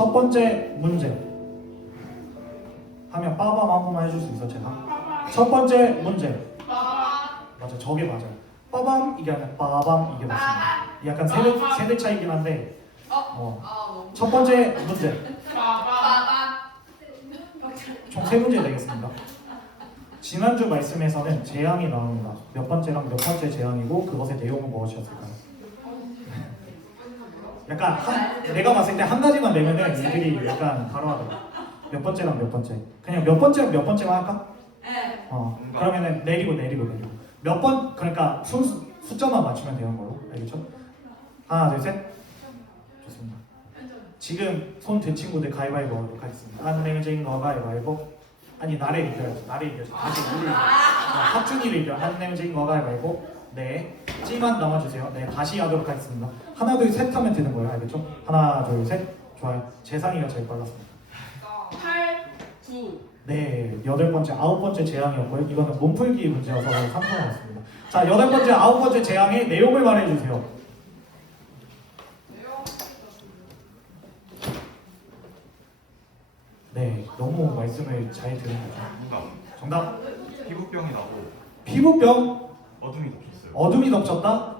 첫 번째 문제 하면 빠밤 한 번만 해줄 수 있어 제가? 첫 번째 문제 맞아 저게 맞아요. 빠밤 이게 아니라 빠밤 이게 맞습니다. 약간 세대 차이긴 한데 첫 번째 문제 총 3문제 되겠습니다. 지난주 말씀에서는 재앙이 나옵니다. 몇 번째랑 몇 번째 재앙이고 그것의 내용은 무엇이었을까요? 약간 내가 봤을 때 한 가지만 내면은 얘들이 약간 바로 하더라. 몇 번째랑 몇 번째. 그냥 몇 번째랑 몇 번째만 할까? 네. 그러면은 내리고 몇 번 그러니까 숫자만 맞추면 되는 거로 알겠죠? 하나 둘 셋. 좋습니다. 지금 손 든 친구들 가위바위보 하도록 하겠습니다. 안 내면 진 거 가위바위보. 아니 나를 이겨야지. 다시 우리 합준이를 이겨. 안 내면 진 거 가위바위보. 네. 찌만 남아주세요. 네, 다시 하도록 하겠습니다. 하나 둘 셋 하면 되는 거예요. 알겠죠? 하나 둘 셋. 좋아요. 재상이가 제일 빨랐습니다. 8, 9. 네, 8번째, 9번째 재앙이었고요. 이거는 몸풀기 문제여서 상품이었습니다. 자, 8번째, 9번째 재앙의 내용을 말해주세요. 네, 너무 말씀을 잘 들은 거죠. 정답. 피부병이 나고 피부병. 어둠이 덮였어요. 어둠이 덮쳤다.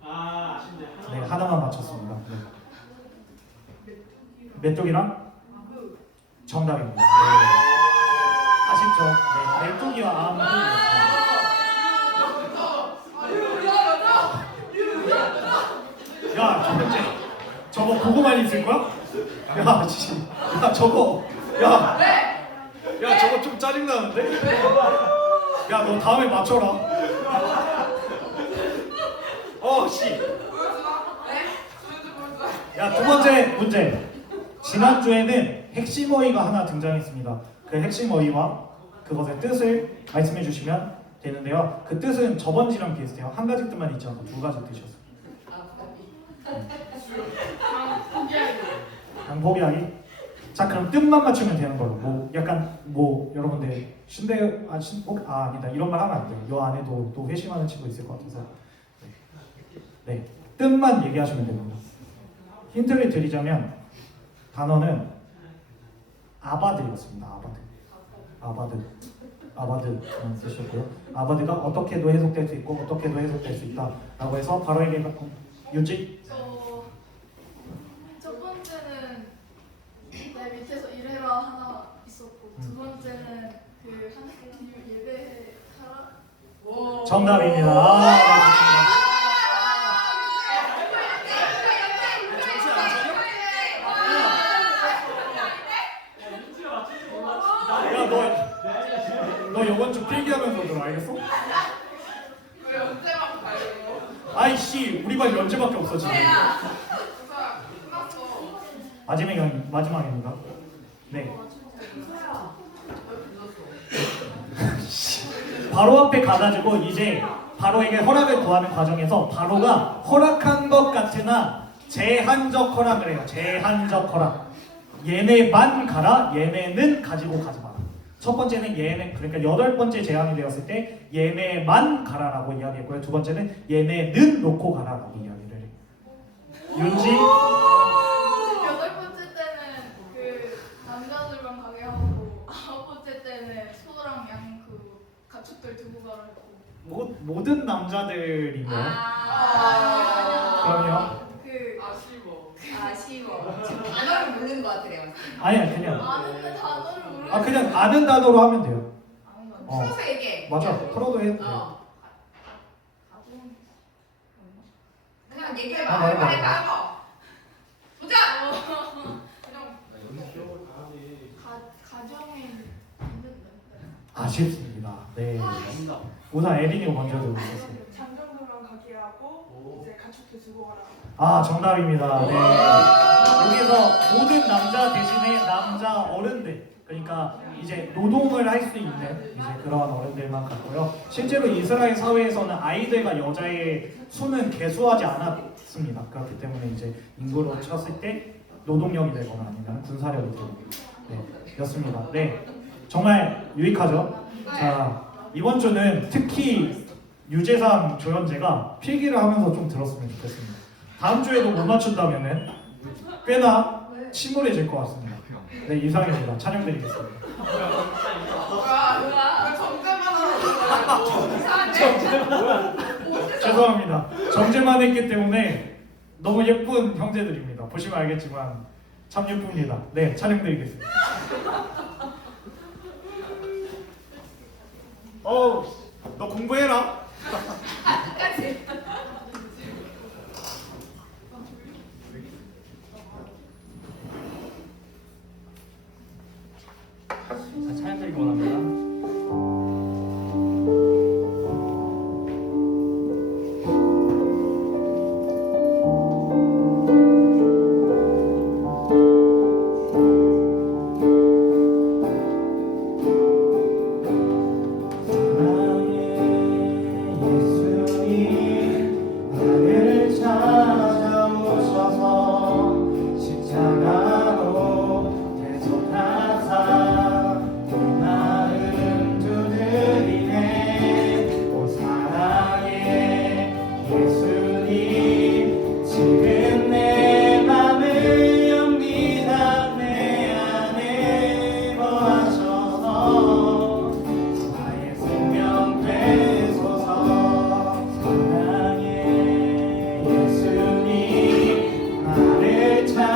아쉽네. 네, 하나만 맞췄습니다. 네. 메뚜기랑 정답입니다. 네. 아쉽죠? 네, 메뚜기와 야, 김현재, 저거 보고만 있을 거야? 야, 저거, 야, 저거 좀 짜증 나는데? 야, 너 다음에 맞춰라. 씨. 야, 두 번째 문제. 지난주에는 핵심 어휘가 하나 등장했습니다. 그 핵심 어휘와 그것의 뜻을 말씀해 주시면 되는데요. 그 뜻은 저번지랑 비슷해요. 한 가지 뜻만 있지 않고 두 가지 뜻이었어요. 포기하기. 자, 그럼 뜻만 맞추면 되는 걸로. 뭐 약간 뭐 여러분들 아니다 이런 말 하면 안 돼요. 요 안에도 또 회심하는 친구 있을 것 같아서. 네, 뜻만 얘기하시면 됩니다. 힌트를 드리자면 단어는 아바드였습니다. 아바드라는 뜻이었고요. 아바드가 어떻게도 해석될 수 있고 어떻게도 해석될 수 있다라고 해서 바로 얘기해 유지. 첫 번째는 내 밑에서 일해라 하나 있었고 두 번째는 그 하나님 예배하라. 정답입니다. 네, 좋습니다. 너 이번 주 필기하면서 들어 알겠어? 왜 언제만 가요? 아이씨 우리 반 연재밖에 없어 지금. 마지막입니다. 네. 바로 앞에 가가지고 이제 바로에게 허락을 구하는 과정에서 바로가 허락한 것 같으나 제한적 허락을 해요. 제한적 허락. 얘네만 가라. 얘네는 가지고 가지 마라. 첫 번째는 얘네 그러니까 8번째 제한이 되었을 때 얘네만 가라라고 이야기했고요. 두 번째는 얘네는 놓고 가라라고 이야기를 해요. 윤지. 8번째 때는 그 남자들만 가게 하고 9번째 때는 소랑 양 그 가축들 두고 가라 했고 모든 남자들인가요? 그럼요. 그 아쉬워. 지금 단어를 모르는 것 같아, 내가. 아니야 그냥 아는데 단어를 모르는 그냥 아는 단어로 하면 돼요. 풀어서 얘기해. 맞아. 풀어도 해도 돼요. 그냥 얘기해봐. 아, 말해봐. 해봐. 도전! 가정에 있는데 아쉽습니다. 네. 우선 에린이가 먼저 들어주셨어요. 장정도랑 가게 하고 이제 가축도 두고 가라. 정답입니다. 네. 여기서 모든 남자 대신에 남자 어른들, 그러니까 이제 노동을 할 수 있는 이제 그러한 어른들만 갔고요. 실제로 이스라엘 사회에서는 아이들과 여자의 수는 개수하지 않았습니다. 그렇기 때문에 이제 인구로 쳤을 때 노동력이 되거나 아니면 군사력이 되거나 였습니다. 네, 정말 유익하죠. 자, 이번 주는 특히 유재상 조연재가 필기를 하면서 좀 들었으면 좋겠습니다. 다음 주에도 못 맞춘다면은 꽤나 침울해질 것 같습니다. 네, 이상입니다. 찬양드리겠습니다. 뭐야? 정답만 하는 거야. 죄송합니다. 정제만 했기 때문에 너무 예쁜 형제들입니다. 보시면 알겠지만 참 예쁩니다. 네, 찬양드리겠습니다. 너 공부해라. 끝까지. 자, 찬양드리기 원합니다. 예수님 나를 찾아오셔서 십자가로 대속하사 내 마음 두드리네. 오 사랑해 예수님 지금 내 맘을 엽니다. 내 안에 거하셔서 나의 생명 되소서. 사랑해 예수님 나를 찾아오셔서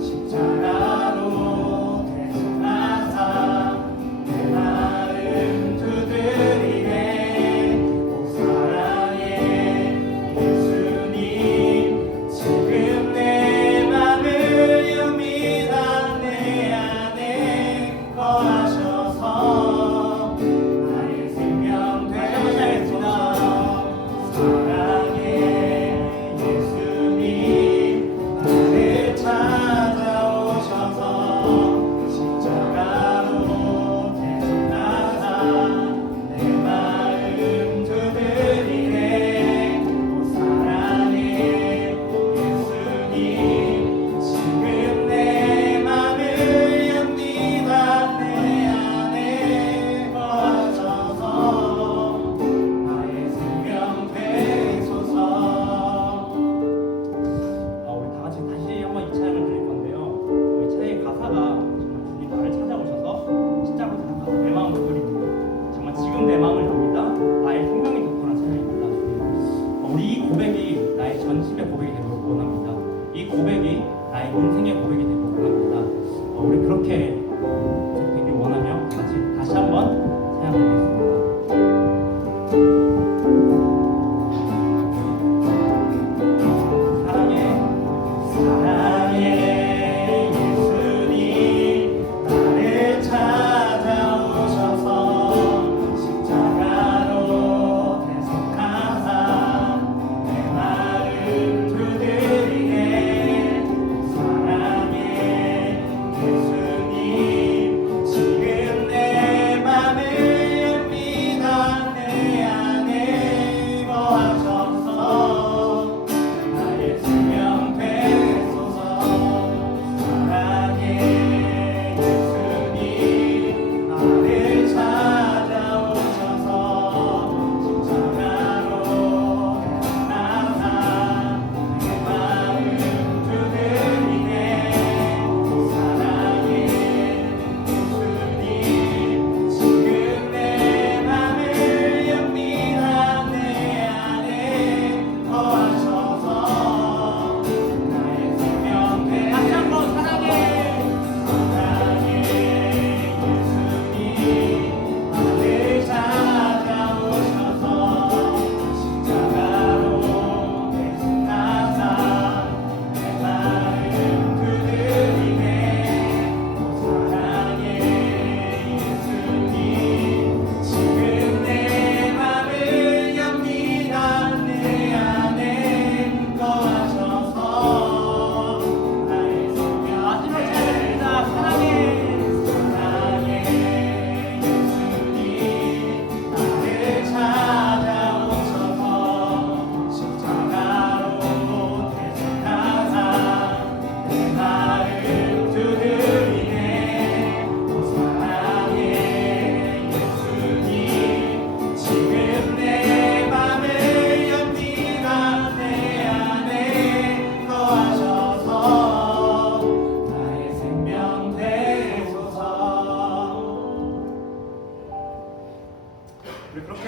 십자가로 대속하사 내 마음 두드리네. 오 사랑해 예수님 지금 내 맘을 엽니다. 내 안에 거하셔서 나의 생명 되소서. 사랑해 예수님 나를 찾아오셔서 십자가로 대속하사 내 마음 두드리네. 오 사랑해 예수님 지금 내 맘을 엽니다. 내 안에 거하셔서 나의 생명 되소서. 우리 다 같이 다시 한번 이 찬양을 드릴 건데요. 이 찬양의 가사가 정말 주님 나를 찾아오셔서 십자가로 대속하사 내 마음을 그립니다. 정말 지금 내 마음을 엽니다. 나의 생명이 되고란 찬양입니다. 우리 이 고백이 나의 전심의 고백이 되길 원합니다. 이 고백이 나의 인생의 고백이 되길 원합니다. 우리 그렇게 되길 원하며 같이 다시 한번 찬양드리겠습니다. 사랑해 예수님 나를 찾아오셔서 십자가로 대속하사 내 마음 두드리네. 사랑해 예수님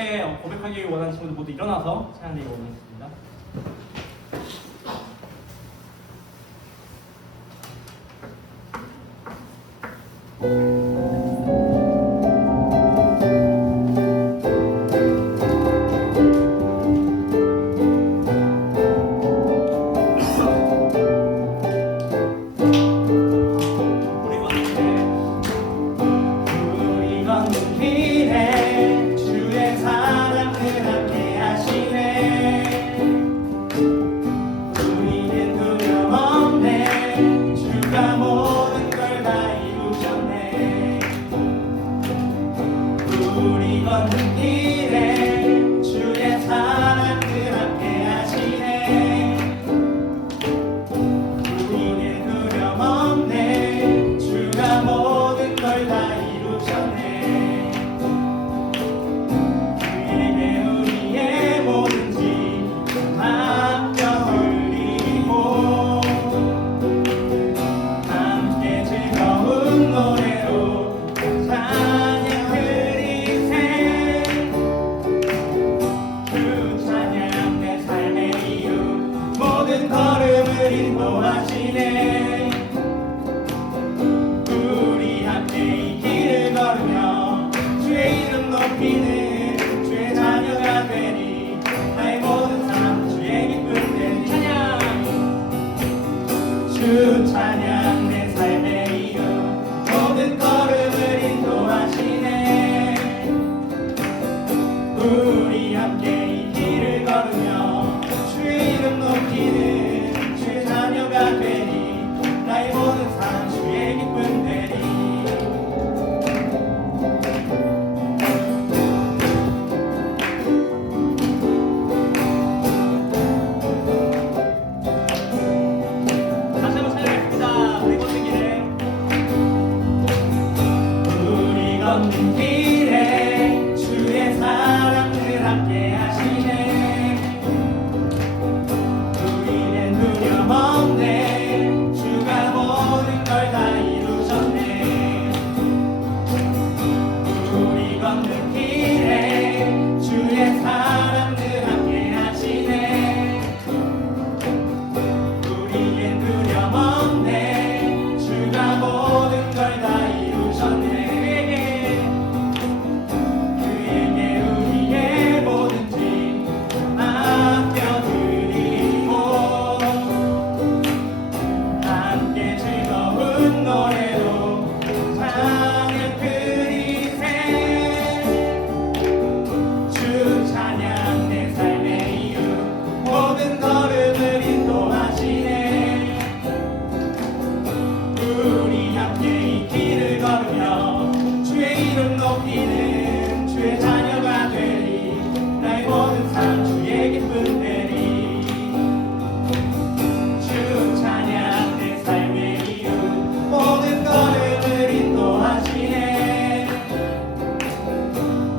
이렇게 고백하기 원하는 친구들 모두 일어나서 찬양드리기 원하겠습니다. 우리 걷는 길에 주의 사랑을 함께 하시네. 우리는 두려움 없네. 주가 모든 걸 다 이루셨네. 우리 걷는 길에 주의 사랑을 함께 하시네. 우리는 두려움 없네. 주가 모든 걸 다 이루셨네. 그에게 우리의 모든 짐 맡겨 올리고 함께 즐거운 노래로 찬양 드리세. 주 찬양 내 삶의 이유 모든 걸음을 인도하시네. 우리 함께 이 길을 걸으며 주의 이름 높이는 주의 자녀가 되니 나의 모든 삶 주의 기쁨 되니. 찬양 주 찬양 내 삶의 이유 모든 걸음을 인도하시네. 우리 함께 이 길을 걸으며 주의 이름 높이는 주의 자녀가 되니 나의 모든 삶 주의 기쁨 되니. 다시 한번 찬양하겠습니다. 우리 걷는 길에 우리 걷는 길에 주의 사랑을 함께 하시네. 우리는 두려움 없네. 주가 모든 걸 다 이루셨네. 우리 걷는 길에 주의 사랑을 함께 하시네. 우리는 두려움 없네. 주가 모든 걸 다 이루셨네. 그에게 우리의 모든 짐 맡겨드리고 함께 즐거운 노래로 찬양 드리세. 주 찬양 내 삶의 이유 모든 걸음을 인도하시네. 우리 함께 이 길을 걸으며 주의 이름 높이는 주의 자녀가 되리. 나의 모든 삶 주의 기쁨 되리. 주 찬양 내 삶의 이유 모든 걸음을 인도하시네.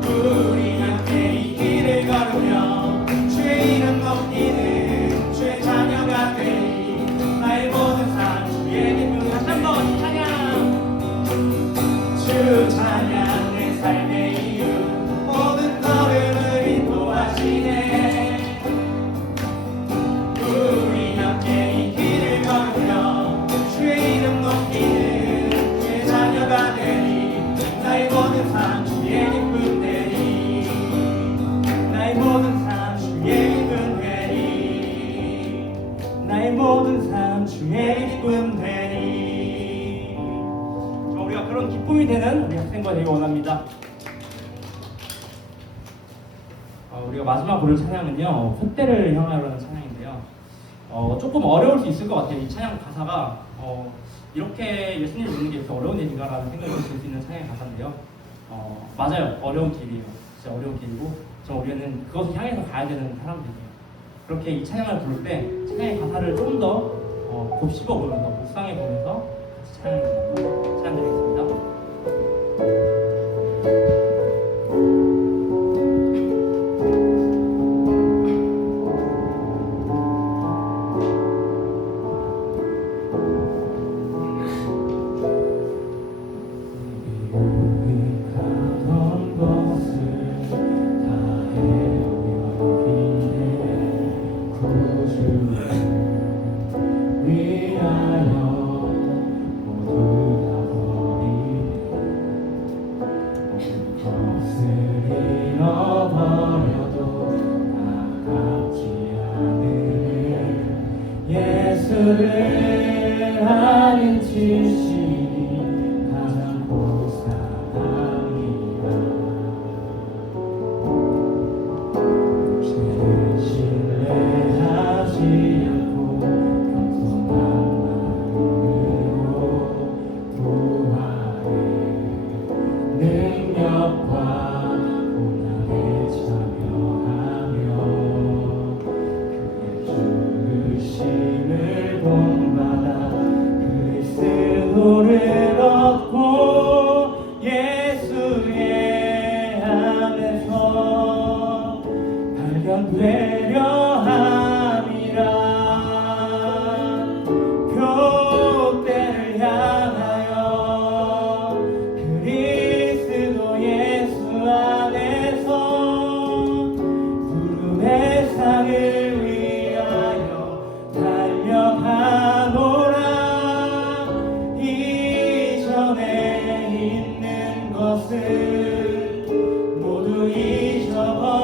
우리 함께 이 길을 걸으며 주의 이름 높이는 주의 자녀가 되리. 나의 모든 삶 주의 기쁨. 다시 한번 찬양. 주 찬양 내 삶의 이유 모든 걸음을 인도하시네. 우리 함께 이 길을 걸으며 주의 이름 높이는 주의 자녀가 되리. 나의 모든 삶 주의 기쁨 되리. 나의 모든 삶 주의 기쁨 되리. 나의 모든 삶 주의 기쁨 되리. 정말 우리가 그런 기쁨이 되는 우리 학생과 되기 원합니다. 우리가 마지막 부를 찬양은요, 콧대를 향하여라는 찬양인데요. 조금 어려울 수 있을 것 같아요. 이 찬양 가사가 이렇게 예수님을 믿는 게 이렇게 어려운 일인가라는 생각이 들 수 있는 찬양 가사인데요. 맞아요. 어려운 길이에요. 진짜 어려운 길이고 우리는 그것을 향해서 가야 되는 사람들이에요. 그렇게 이 찬양을 부를 때 찬양의 가사를 좀 더 곱씹어 보면서 묵상해 보면서 같이 찬양드리겠습니다. 가던 것을 다 예수를 아는 진실이 가장 고사함이라. 죄를 신뢰하지 않고 겸손한 마음으로 부활의 능력과 고난에 참여하며 그의 죽으심을 본받아 그리스도를 얻고 예수의 안에서 발견되려 함이라. 표대를 향하여 그리스도 예수 안에서 구름의 상을 위하여 달려가노라. 이전에 있는 것은 모두 잊어버리고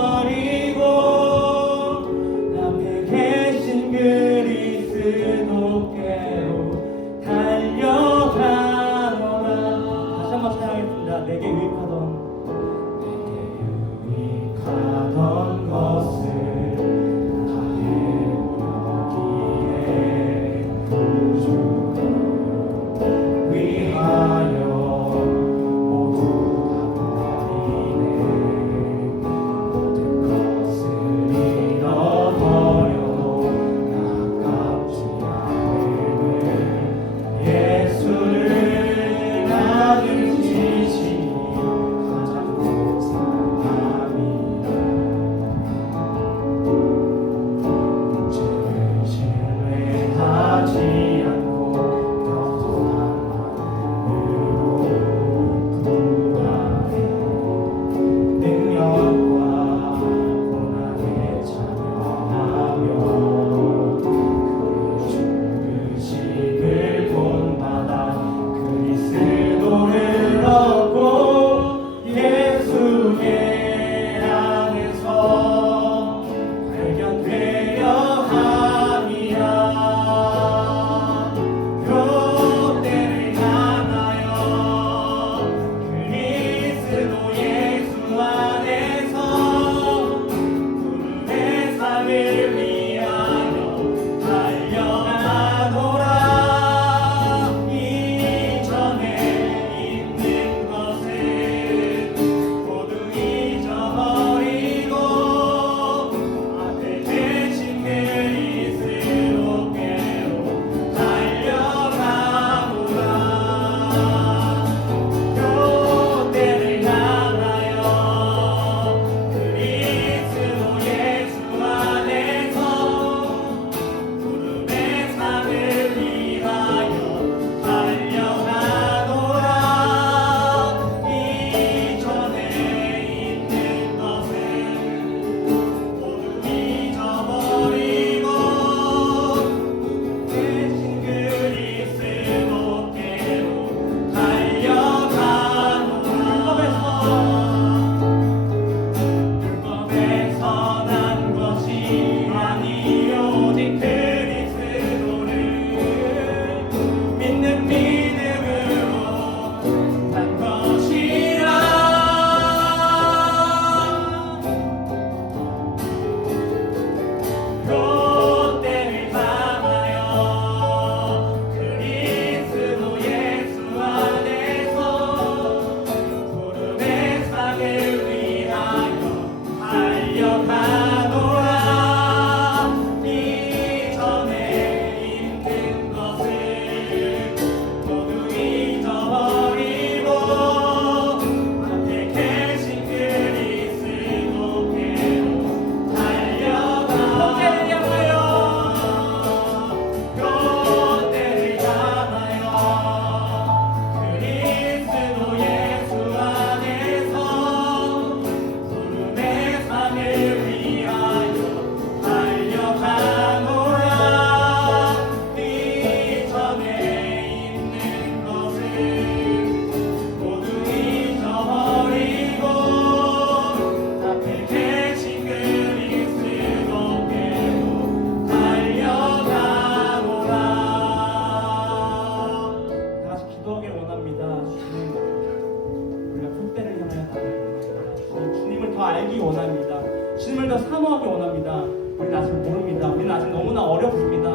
주님을 더 사모하기 원합니다. 우리는 아직 모릅니다. 우리는 아직 너무나 어렵습니다.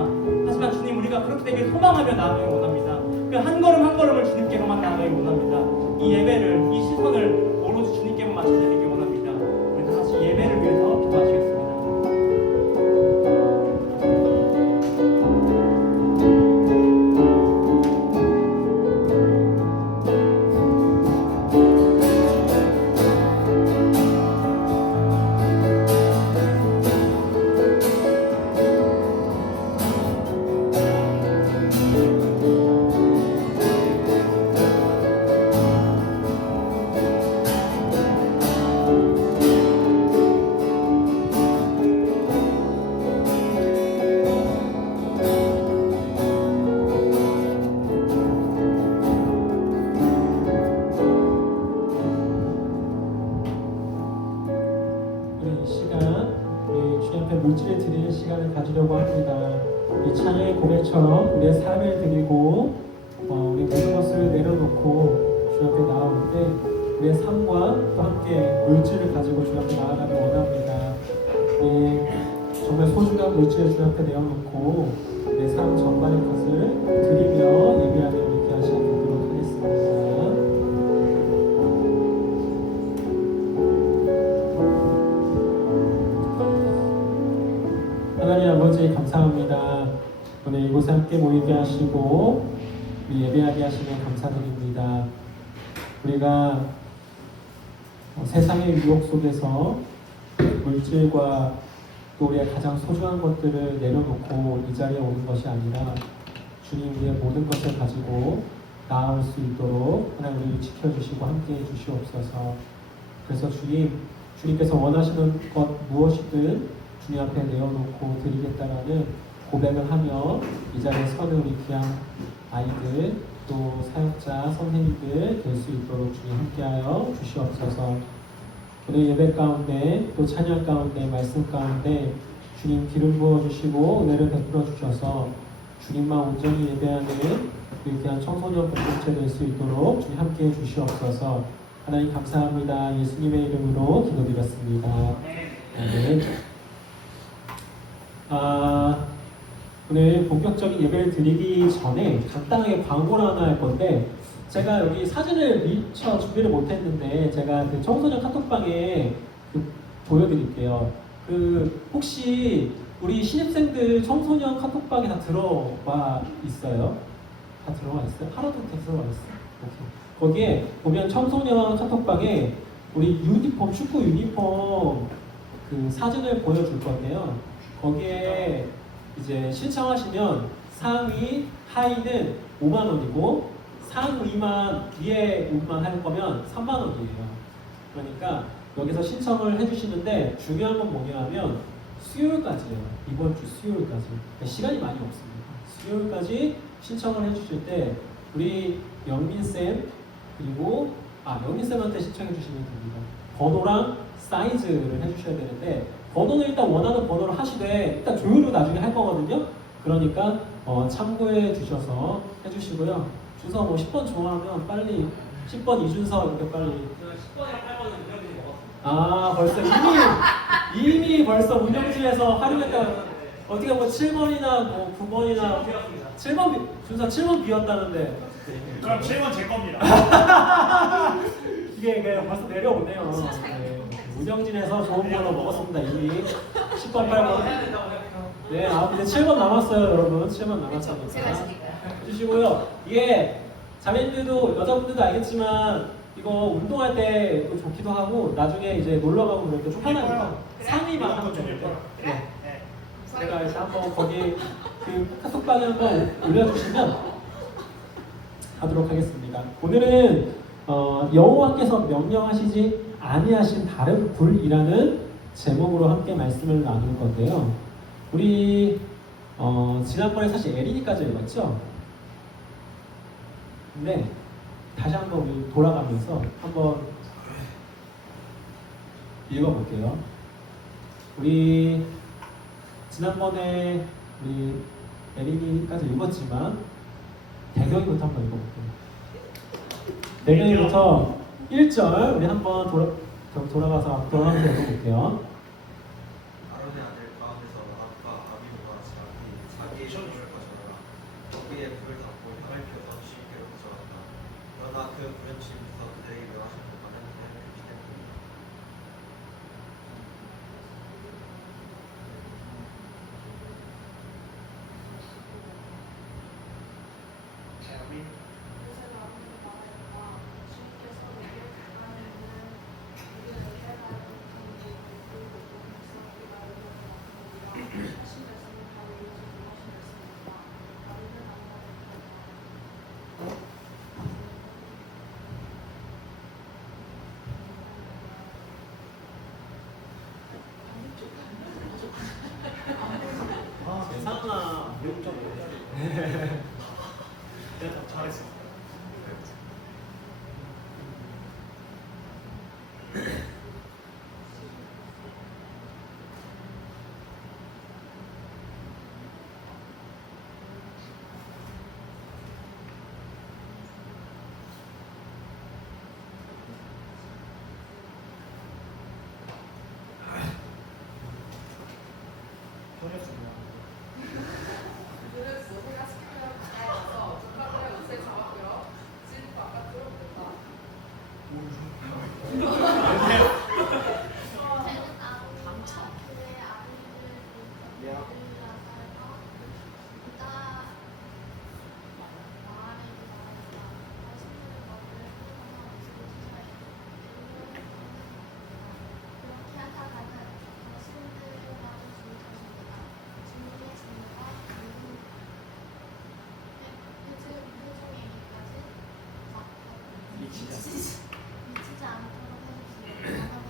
하지만 주님, 우리가 그렇게 되길 소망하며 나아가기 원합니다. 그 한 걸음 한 걸음을 주님께로만 나아가기 원합니다. 이 예배를, 이 시선을 오로지 주님께만 맞춰드리기 원합니다. 우리 다 같이 예배를 위해서 기도하시겠습니다. 우리 이 시간 우리 주님 앞에 물질을 드리는 시간을 가지려고 합니다. 이 찬양의 고백처럼 우리의 삶을 드리고 우리 모든 것을 내려놓고 주 앞에 나올 때 우리의 삶과 또 함께 물질을 가지고 주 앞에 나아가길 원합니다. 정말 소중한 물질을 주 앞에 내어놓고 내 삶 전반의 것을 드리며 예배하는 우리 귀한 시간 되도록 하겠습니다. 하나님 아버지 감사합니다. 오늘 이곳에 함께 모이게 하시고 우리 예배하게 하시면 감사드립니다. 우리가 세상의 유혹 속에서 물질과 또 우리의 가장 소중한 것들을 내려놓고 이 자리에 오는 것이 아니라 주님 우리의 모든 것을 가지고 나아올 수 있도록 하나님 우리를 지켜주시고 함께해 주시옵소서. 그래서 주님께서 원하시는 것 무엇이든 주님 앞에 내어놓고 드리겠다라는 고백을 하며 이 자리에 서는 우리 귀한 아이들 또 사역자 선생님들 될 수 있도록 주님 함께하여 주시옵소서. 오늘 예배 가운데 또 찬양 가운데 말씀 가운데 주님 기름 부어주시고 은혜를 베풀어 주셔서 주님만 온전히 예배하는 우리 귀한 청소년 공동체 될 수 있도록 주님 함께해 주시옵소서. 하나님 감사합니다. 예수님의 이름으로 기도드렸습니다. 아멘. 오늘 본격적인 예배를 드리기 전에 간단하게 광고를 하나 할 건데 제가 여기 사진을 미처 준비를 못했는데 제가 그 청소년 카톡방에 보여드릴게요. 혹시 우리 신입생들 청소년 카톡방에 다 들어와 있어요? 다 들어와 있어요? 하나도 다 들어와 있어요? 오케이. 거기에 보면 청소년 카톡방에 우리 유니폼, 축구 유니폼 그 사진을 보여줄 건데요. 거기에 이제 신청하시면 상의, 하의는 5만 원이고 상의만 위에 옷만 할 거면 3만 원이에요. 그러니까 여기서 신청을 해주시는데 중요한 건 뭐냐면 수요일까지예요. 이번 주 수요일까지. 시간이 많이 없습니다. 수요일까지 신청을 해주실 때 우리 영민쌤 그리고 영민쌤한테 신청해 주시면 됩니다. 번호랑 사이즈를 해주셔야 되는데 번호는 일단 원하는 번호를 하시되 일단 조율을 나중에 할 거거든요. 그러니까 참고해 주셔서 해주시고요. 준서 뭐 10번 좋아하면 빨리 10번 이준서 이렇게 빨리 10번이랑 8번은 운영진이 먹었습니다. 벌써 이미 벌써 운영진에서 활용했다. 어떻게 뭐 7번이나 뭐 9번이나 7번 준서 7번 비었다는데 그럼 7번 제 겁니다. 이게 벌써 내려오네요. 네. 운영진에서 좋은 번호 먹었습니다. 이미 10번 8번. 네, 근데 7번 남았어요, 여러분. 7번 남았으니까 해주시고요. 이게 자매님들도 여자분들도 알겠지만 이거 운동할 때 또 좋기도 하고 나중에 이제 놀러 가고 그럴 때 편하니까 상의만 하면 되는데. 네. 제가 이제 한번 거기 그 카톡방에 한번 올려주시면 하도록 하겠습니다. 오늘은 여호와께서 명령하시지 아니하신 다른 불이라는 제목으로 함께 말씀을 나눌 건데요. 우리 지난번에 사실 에린이까지 읽었죠? 근데 다시 한번 우리 돌아가면서 한번 읽어볼게요. 우리 지난번에 우리 에린이까지 읽었지만 배경이부터 한번 읽어볼게요. 배경이부터 1절 우리 한번 돌아가면서 읽어볼게요. 내가 더 잘했어. 보냈습니다. 오늘은 모세가 시키면 가야해서 정답을 옷에 잡았고요. 지금 바깥으로 본다. 미치지 않도록 해주세요.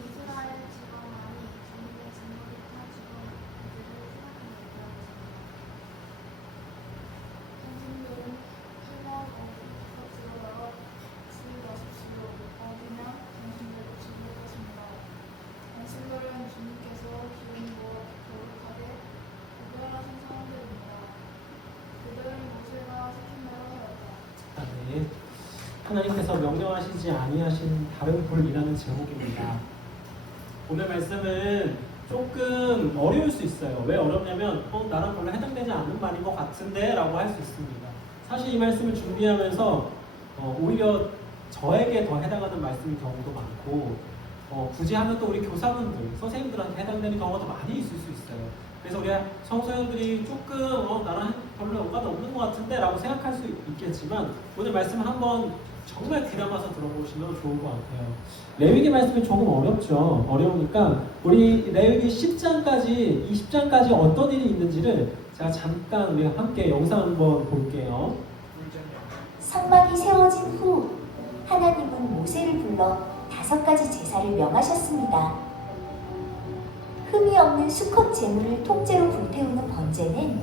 이스라엘 직원만이 주님의 증거를 타주고 그들을 생각하는 당신들은 일반 어디서 들어가서 주의하십시오. 어디면 당신들도 죽을 것입니다. 당신들은 주님께서 기름으로 거룩하게 구별하신 사람들입니다. 그들은 모세가 시킨 대로 하였다. 네. 하나님께서 명령하시지 아니하신 다른 불이라는 제목입니다. 오늘 말씀은 조금 어려울 수 있어요. 왜 어렵냐면 나랑 별로 해당되지 않는 말인 것 같은데 라고 할 수 있습니다. 사실 이 말씀을 준비하면서 오히려 저에게 더 해당하는 말씀인 경우도 많고 굳이 하면 또 우리 교사분들, 선생님들한테 해당되는 경우가 더 많이 있을 수 있어요. 그래서 우리 청소년들이 조금 나랑 별로 연관이 없는 것 같은데 라고 생각할 수 있겠지만 오늘 말씀을 한번 정말 귀담아서 들어보시면 좋을 것 같아요. 레위기 말씀이 조금 어렵죠. 어려우니까 우리 레위기 10장까지, 20장까지 어떤 일이 있는지를 제가 잠깐 우리 함께 영상 한번 볼게요. 성막이 세워진 후 하나님은 모세를 불러 5가지 제사를 명하셨습니다. 흠이 없는 수컷 제물을 통째로 불태우는 번제는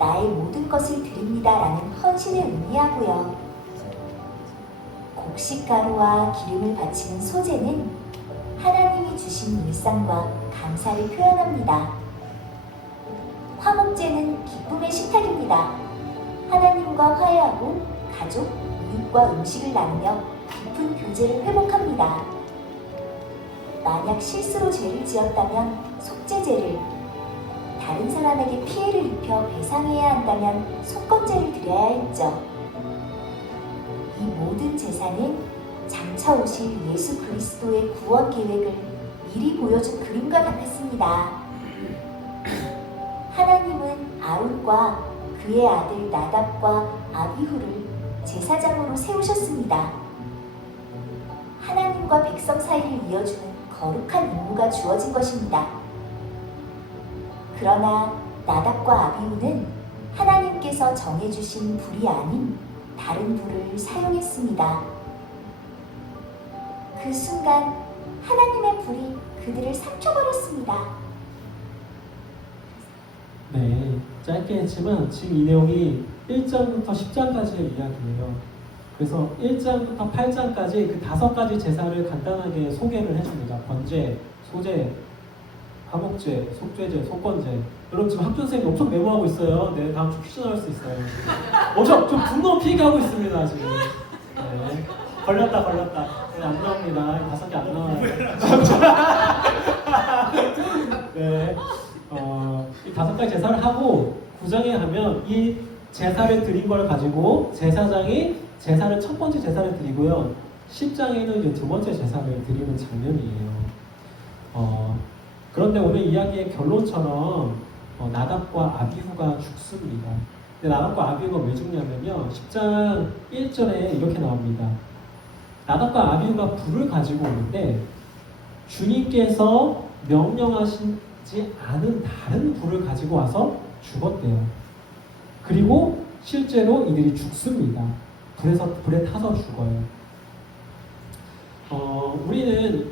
나의 모든 것을 드립니다라는 헌신을 의미하고요. 곡식가루와 기름을 바치는 소제는 하나님이 주신 일상과 감사를 표현합니다. 화목제는 기쁨의 식탁입니다. 하나님과 화해하고 가족, 이웃과 음식을 나누며 깊은 교제를 회복합니다. 만약 실수로 죄를 지었다면 속죄제를, 다른 사람에게 피해를 입혀 배상해야 한다면 속건제를 드려야 했죠. 이 모든 제사는 장차 오실 예수 그리스도의 구원 계획을 미리 보여준 그림과 같았습니다. 하나님은 아론과 그의 아들 나답과 아비후를 제사장으로 세우셨습니다. 하나님과 백성 사이를 이어주는 거룩한 임무가 주어진 것입니다. 그러나 나답과 아비후는 하나님께서 정해주신 불이 아닌 다른 불을 사용했습니다. 그 순간 하나님의 불이 그들을 삼켜버렸습니다. 네, 짧게 했지만 지금 이 내용이 1장부터 10장까지의 이야기예요. 그래서 1장부터 8장까지 그 5가지 제사를 간단하게 소개를 해줍니다. 번제, 소제, 화목제, 속죄제, 속건제. 여러분 지금 학교 선생님이 엄청 메모하고 있어요. 네, 다음 주 퀴즈 나올 수 있어요. 엄청 좀 분노 피해가고 있습니다 지금. 네, 걸렸다. 네, 안 나옵니다. 5개 안 나와요. 네, 이 5가지 제사를 하고 9장에 가면 이 제사를 드린 걸 가지고 제사장이 제사를 첫 번째 제사를 드리고요. 10장에는 이제 두 번째 제사를 드리는 장면이에요. 그런데 오늘 이야기의 결론처럼 나답과 아비후가 죽습니다. 근데 나답과 아비후가 왜 죽냐면요. 10장 1절에 이렇게 나옵니다. 나답과 아비후가 불을 가지고 오는데 주님께서 명령하시지 않은 다른 불을 가지고 와서 죽었대요. 그리고 실제로 이들이 죽습니다. 불에 타서 죽어요. 우리는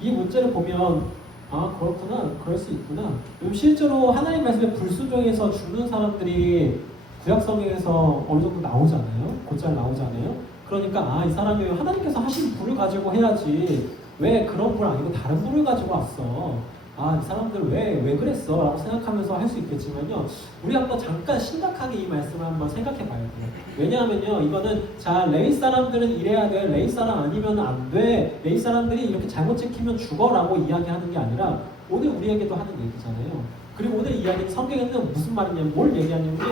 이 문제를 보면 아 그렇구나, 그럴 수 있구나. 실제로 하나님 말씀에 불순종해서 죽는 사람들이 구약성경에서 어느 정도 나오잖아요. 곧잘 나오잖아요. 그러니까 아 이 사람이 하나님께서 하신 불을 가지고 해야지 왜 그런 불 아니고 다른 불을 가지고 왔어. 아 이 사람들 왜 그랬어? 라고 생각하면서 할 수 있겠지만요. 우리 한번 잠깐 심각하게 이 말씀을 한번 생각해 봐야 돼요. 왜냐하면요 이거는 자 레위 사람들은 이래야 돼, 레위 사람 아니면 안 돼, 레위 사람들이 이렇게 잘못 지키면 죽어 라고 이야기하는 게 아니라 오늘 우리에게도 하는 얘기잖아요. 그리고 오늘 이야기는 성경에는 무슨 말이냐면 뭘 얘기하냐면요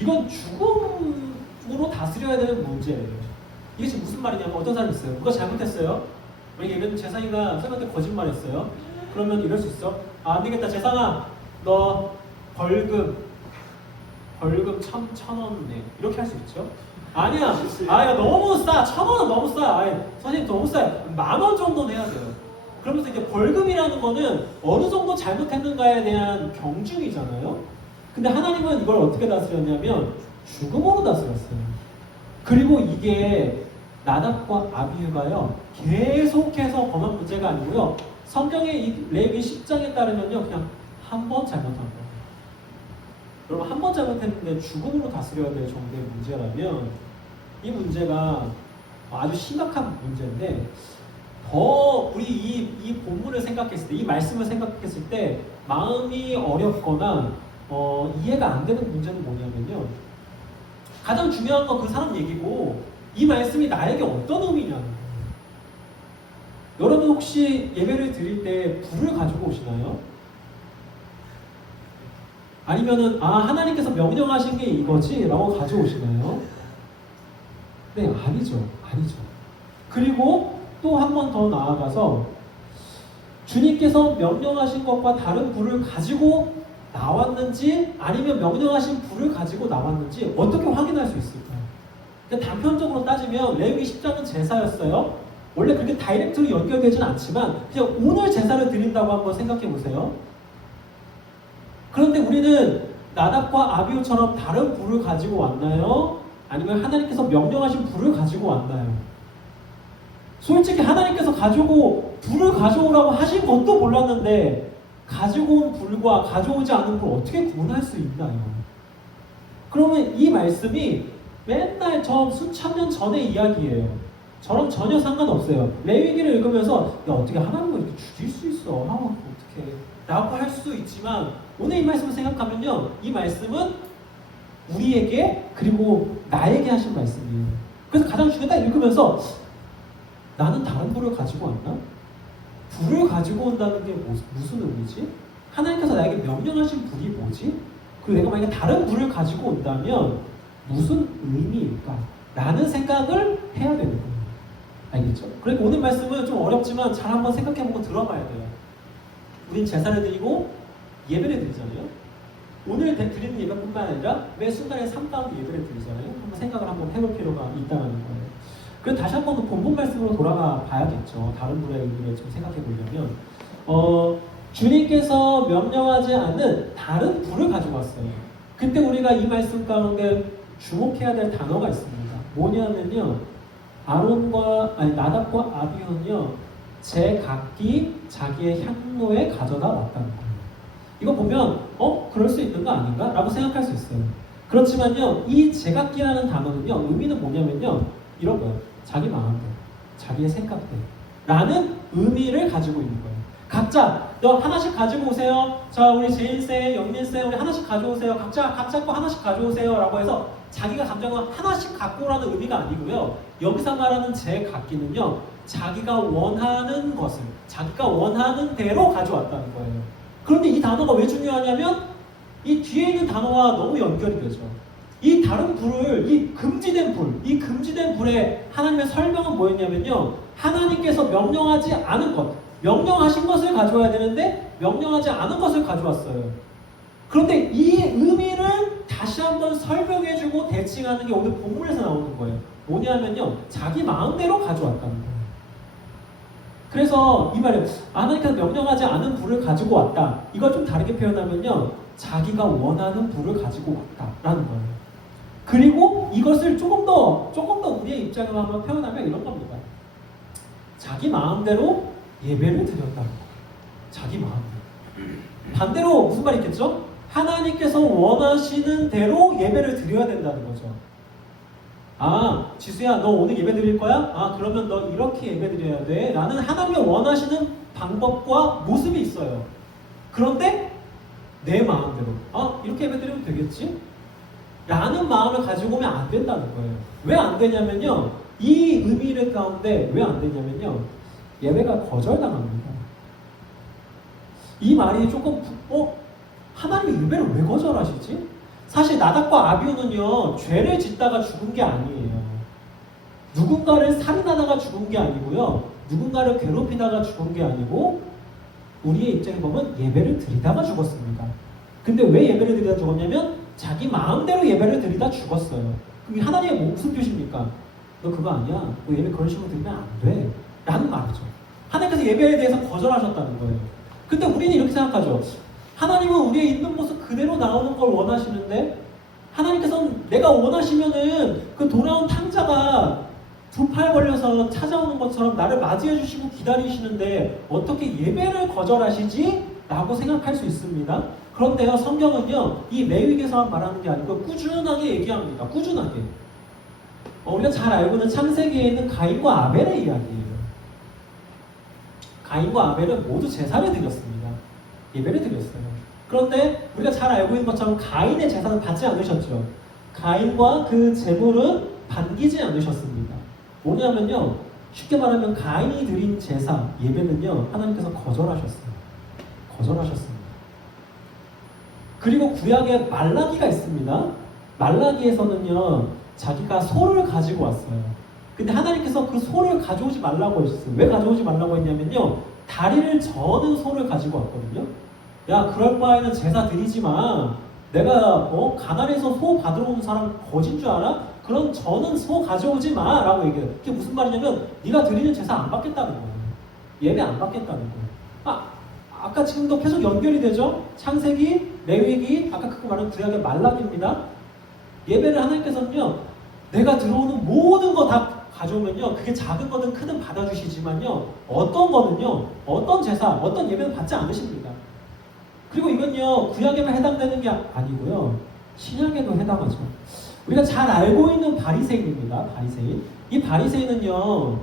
이건 죽음으로 다스려야 되는 문제예요. 이게 지금 무슨 말이냐면 어떤 사람이 있어요. 누가 잘못했어요. 만약에 예를 들면 재상이가 쌤한테 거짓말했어요. 그러면 이럴 수 있어. 아, 안 되겠다. 재상아, 너 벌금 1,000원 내. 이렇게 할 수 있죠. 아니야. 야 너무 싸. 1,000원은 너무 싸. 아니, 선생님 너무 싸요. 10,000원 정도 내야 돼요. 그러면서 이제 벌금이라는 거는 어느 정도 잘못했는가에 대한 경중이잖아요. 근데 하나님은 이걸 어떻게 다스렸냐면 죽음으로 다스렸어요. 그리고 이게 나답과 아비후가요 계속해서 범한 문제가 아니고요. 성경의 이 레위 10장에 따르면요 그냥 한 번 잘못한 거예요. 여러분 한 번 잘못했는데 죽음으로 다스려야 될 정도의 문제라면 이 문제가 아주 심각한 문제인데 더 우리 이 본문을 생각했을 때 이 말씀을 생각했을 때 마음이 어렵거나 이해가 안 되는 문제는 뭐냐면요 가장 중요한 건 그 사람 얘기고 이 말씀이 나에게 어떤 의미냐는 거예요. 여러분 혹시 예배를 드릴 때 불을 가지고 오시나요? 아니면은 하나님께서 명령하신 게 이거지? 라고 가져오시나요? 네, 아니죠. 그리고 또 한 번 더 나아가서 주님께서 명령하신 것과 다른 불을 가지고 나왔는지 아니면 명령하신 불을 가지고 나왔는지 어떻게 확인할 수 있을까요? 그러니까 단편적으로 따지면 레위기 10장은 제사였어요. 원래 그렇게 다이렉트로 연결되진 않지만 그냥 오늘 제사를 드린다고 한번 생각해 보세요. 그런데 우리는 나답과 아비후처럼 다른 불을 가지고 왔나요? 아니면 하나님께서 명령하신 불을 가지고 왔나요? 솔직히 하나님께서 불을 가져오라고 하신 것도 몰랐는데 가지고 온 불과 가져오지 않은 불을 어떻게 구분할 수 있나요? 그러면 이 말씀이 맨날 저 수천 년 전의 이야기예요. 저랑 전혀 상관없어요. 레위기를 읽으면서 야 어떻게 하나님을 이렇게 죽일 수 있어? 어떻게? 라고 할 수 있지만 오늘 이 말씀을 생각하면요. 이 말씀은 우리에게 그리고 나에게 하신 말씀이에요. 그래서 가장 중요한 딱 읽으면서 나는 다른 불을 가지고 왔나? 불을 가지고 온다는 게 무슨 의미지? 하나님께서 나에게 명령하신 불이 뭐지? 그리고 내가 만약에 다른 불을 가지고 온다면 무슨 의미일까? 라는 생각을 해야 되는 거예요. 알겠죠? 그러니까 오늘 말씀은 좀 어렵지만 잘 한번 생각해보고 들어봐야 돼요. 우린 제사를 드리고 예배를 드리잖아요. 오늘 드리는 예배뿐만 아니라 매 순간에 삶 가운데 예배를 드리잖아요. 한번 생각을 한번 해볼 필요가 있다는 거예요. 그래서 다시 한번 본문 말씀으로 돌아가 봐야겠죠. 다른 분의 의미를 좀 생각해 보려면 주님께서 명령하지 않은 다른 불을 가지고 왔어요. 그때 우리가 이 말씀 가운데 주목해야 될 단어가 있습니다. 뭐냐면요. 나답과 아비후는요. 제각기 자기의 향로에 가져다 놨다는 거예요. 이거 보면 그럴 수 있는 거 아닌가? 라고 생각할 수 있어요. 그렇지만요. 이 제각기라는 단어는요. 의미는 뭐냐면요. 이런 거예요. 자기 마음대로, 자기의 생각대로 라는 의미를 가지고 있는 거예요. 각자 너 하나씩 가지고 오세요. 자 우리 제인쌤, 영민쌤 우리 하나씩 가져오세요. 각자 거 하나씩 가져오세요 라고 해서 자기가 감정을 하나씩 갖고 오라는 의미가 아니고요. 여기서 말하는 제각기는요. 자기가 원하는 것을 자기가 원하는 대로 가져왔다는 거예요. 그런데 이 단어가 왜 중요하냐면 이 뒤에 있는 단어와 너무 연결이 되죠. 이 다른 불을, 이 금지된 불의 하나님의 설명은 뭐였냐면요. 하나님께서 명령하지 않은 것, 명령하신 것을 가져와야 되는데 명령하지 않은 것을 가져왔어요. 그런데 이 의미를 다시 한번 설명해주고 대칭하는 게 오늘 본문에서 나오는 거예요. 뭐냐면요. 자기 마음대로 가져왔다는 거예요. 그래서 이 말이에요. 하나님께서 명령하지 않은 불을 가지고 왔다. 이걸 좀 다르게 표현하면요. 자기가 원하는 불을 가지고 왔다라는 거예요. 그리고 이것을 조금 더 우리의 입장으로 한번 표현하면 이런 겁니다. 자기 마음대로 예배를 드렸다는 거예요. 자기 마음대로. 반대로 무슨 말이 있겠죠? 하나님께서 원하시는 대로 예배를 드려야 된다는 거죠. 아, 지수야, 너 오늘 예배 드릴 거야? 아, 그러면 너 이렇게 예배 드려야 돼. 라는 하나님이 원하시는 방법과 모습이 있어요. 그런데 내 마음대로, 아, 이렇게 예배 드리면 되겠지? 라는 마음을 가지고 오면 안 된다는 거예요. 왜 안 되냐면요, 이 의미를 가운데 왜 안 되냐면요, 예배가 거절당합니다. 이 말이 조금 하나님이 예배를 왜 거절하시지? 사실 나답과 아비후는요, 죄를 짓다가 죽은 게 아니에요. 누군가를 살인하다가 죽은 게 아니고요, 누군가를 괴롭히다가 죽은 게 아니고, 우리의 입장에 보면 예배를 드리다가 죽었습니다. 근데 왜 예배를 드리다 죽었냐면 자기 마음대로 예배를 드리다 죽었어요. 그럼 하나님의 무슨 뜻입니까? 너 그거 아니야. 너 예배 그런 식으로 드리면 안 돼. 라는 말이죠. 하나님께서 예배에 대해서 거절하셨다는 거예요. 근데 우리는 이렇게 생각하죠. 하나님은 우리의 있는 모습 그대로 나오는 걸 원하시는데, 하나님께서는 내가 원하시면은 그 돌아온 탕자가 두 팔 벌려서 찾아오는 것처럼 나를 맞이해 주시고 기다리시는데 어떻게 예배를 거절하시지? 라고 생각할 수 있습니다. 그런데요, 성경은요, 이 레위기에서만 말하는 게 아니고 꾸준하게 얘기합니다. 꾸준하게. 우리가 잘 알고 있는 창세기에 있는 가인과 아벨의 이야기예요. 가인과 아벨은 모두 제사를 드렸습니다. 예배를 드렸어요. 그런데 우리가 잘 알고 있는 것처럼 가인의 제사는 받지 않으셨죠. 가인과 그 제물은 반기지 않으셨습니다. 뭐냐면요, 쉽게 말하면 가인이 드린 제사, 예배는요, 하나님께서 거절하셨어요. 거절하셨습니다. 그리고 구약에 말라기가 있습니다. 말라기에서는요, 자기가 소를 가지고 왔어요. 근데 하나님께서 그 소를 가져오지 말라고 했어요. 왜 가져오지 말라고 했냐면요, 다리를 저는 소를 가지고 왔거든요. 야, 그럴 바에는 제사 드리지 마. 내가 가나안에서 소 받으러 온 사람 거진 줄 알아? 그럼 저는 소 가져오지 마 라고 얘기해요. 그게 무슨 말이냐면 네가 드리는 제사 안 받겠다는 거예요. 예배 안 받겠다는 거예요. 아까 지금도 계속 연결이 되죠? 창세기, 레위기, 아까 그거 말한 구약의 말라기입니다. 예배를 하나님께서는요, 내가 들어오는 모든 거 다 가져오면요, 그게 작은 거든 크든 받아주시지만요, 어떤 거는요, 어떤 제사, 어떤 예배는 받지 않으십니다. 그리고 이건요, 구약에만 해당되는 게 아니고요, 신약에도 해당하죠. 우리가 잘 알고 있는 바리새인입니다. 바리새인. 이 바리새인은요,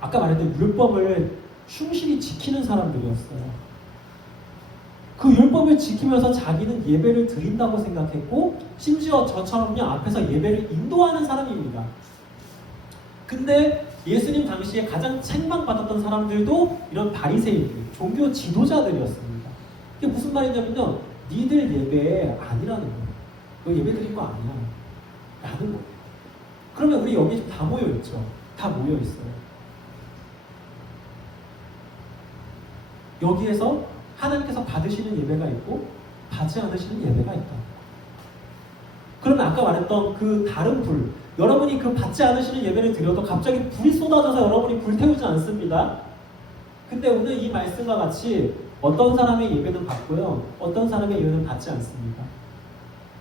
아까 말했던 율법을 충실히 지키는 사람들이었어요. 그 율법을 지키면서 자기는 예배를 드린다고 생각했고, 심지어 저처럼요, 앞에서 예배를 인도하는 사람입니다. 근데 예수님 당시에 가장 책망받았던 사람들도 이런 바리새인들, 종교 지도자들이었습니다. 이게 무슨 말이냐면요, 니들 예배 아니라는 거예요. 너 예배 드린 거 아니야 라는 거예요. 그러면 우리 여기 다 모여있죠. 다 모여있어요. 여기에서 하나님께서 받으시는 예배가 있고 받지 않으시는 예배가 있다. 그러면 아까 말했던 그 다른 불, 여러분이 그 받지 않으시는 예배를 드려도 갑자기 불이 쏟아져서 여러분이 불태우지 않습니다. 근데 오늘 이 말씀과 같이 어떤 사람의 예배는 받고요, 어떤 사람의 예배는 받지 않습니다.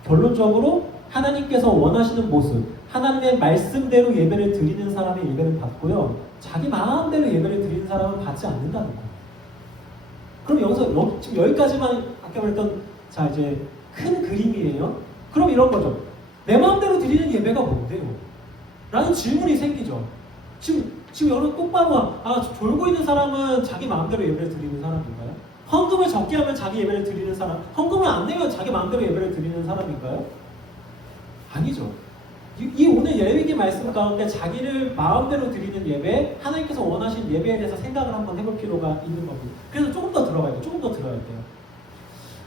결론적으로 하나님께서 원하시는 모습, 하나님의 말씀대로 예배를 드리는 사람의 예배는 받고요, 자기 마음대로 예배를 드리는 사람은 받지 않는다는 거예요. 그럼 여기서 지금 여기까지만 아까 말했던 자 이제 큰 그림이에요. 그럼 이런 거죠. 내 마음대로 드리는 예배가 뭔데요? 라는 질문이 생기죠. 지금 여러분 똑바로 졸고 있는 사람은 자기 마음대로 예배를 드리는 사람인가요? 헌금을 적게 하면 자기 예배를 드리는 사람, 헌금을 안 내면 자기 마음대로 예배를 드리는 사람인가요? 아니죠. 이 오늘 레위기 말씀 가운데 자기를 마음대로 드리는 예배, 하나님께서 원하신 예배에 대해서 생각을 한번 해볼 필요가 있는 겁니다. 그래서 조금 더 들어가야 돼요. 조금 더 들어야 돼요.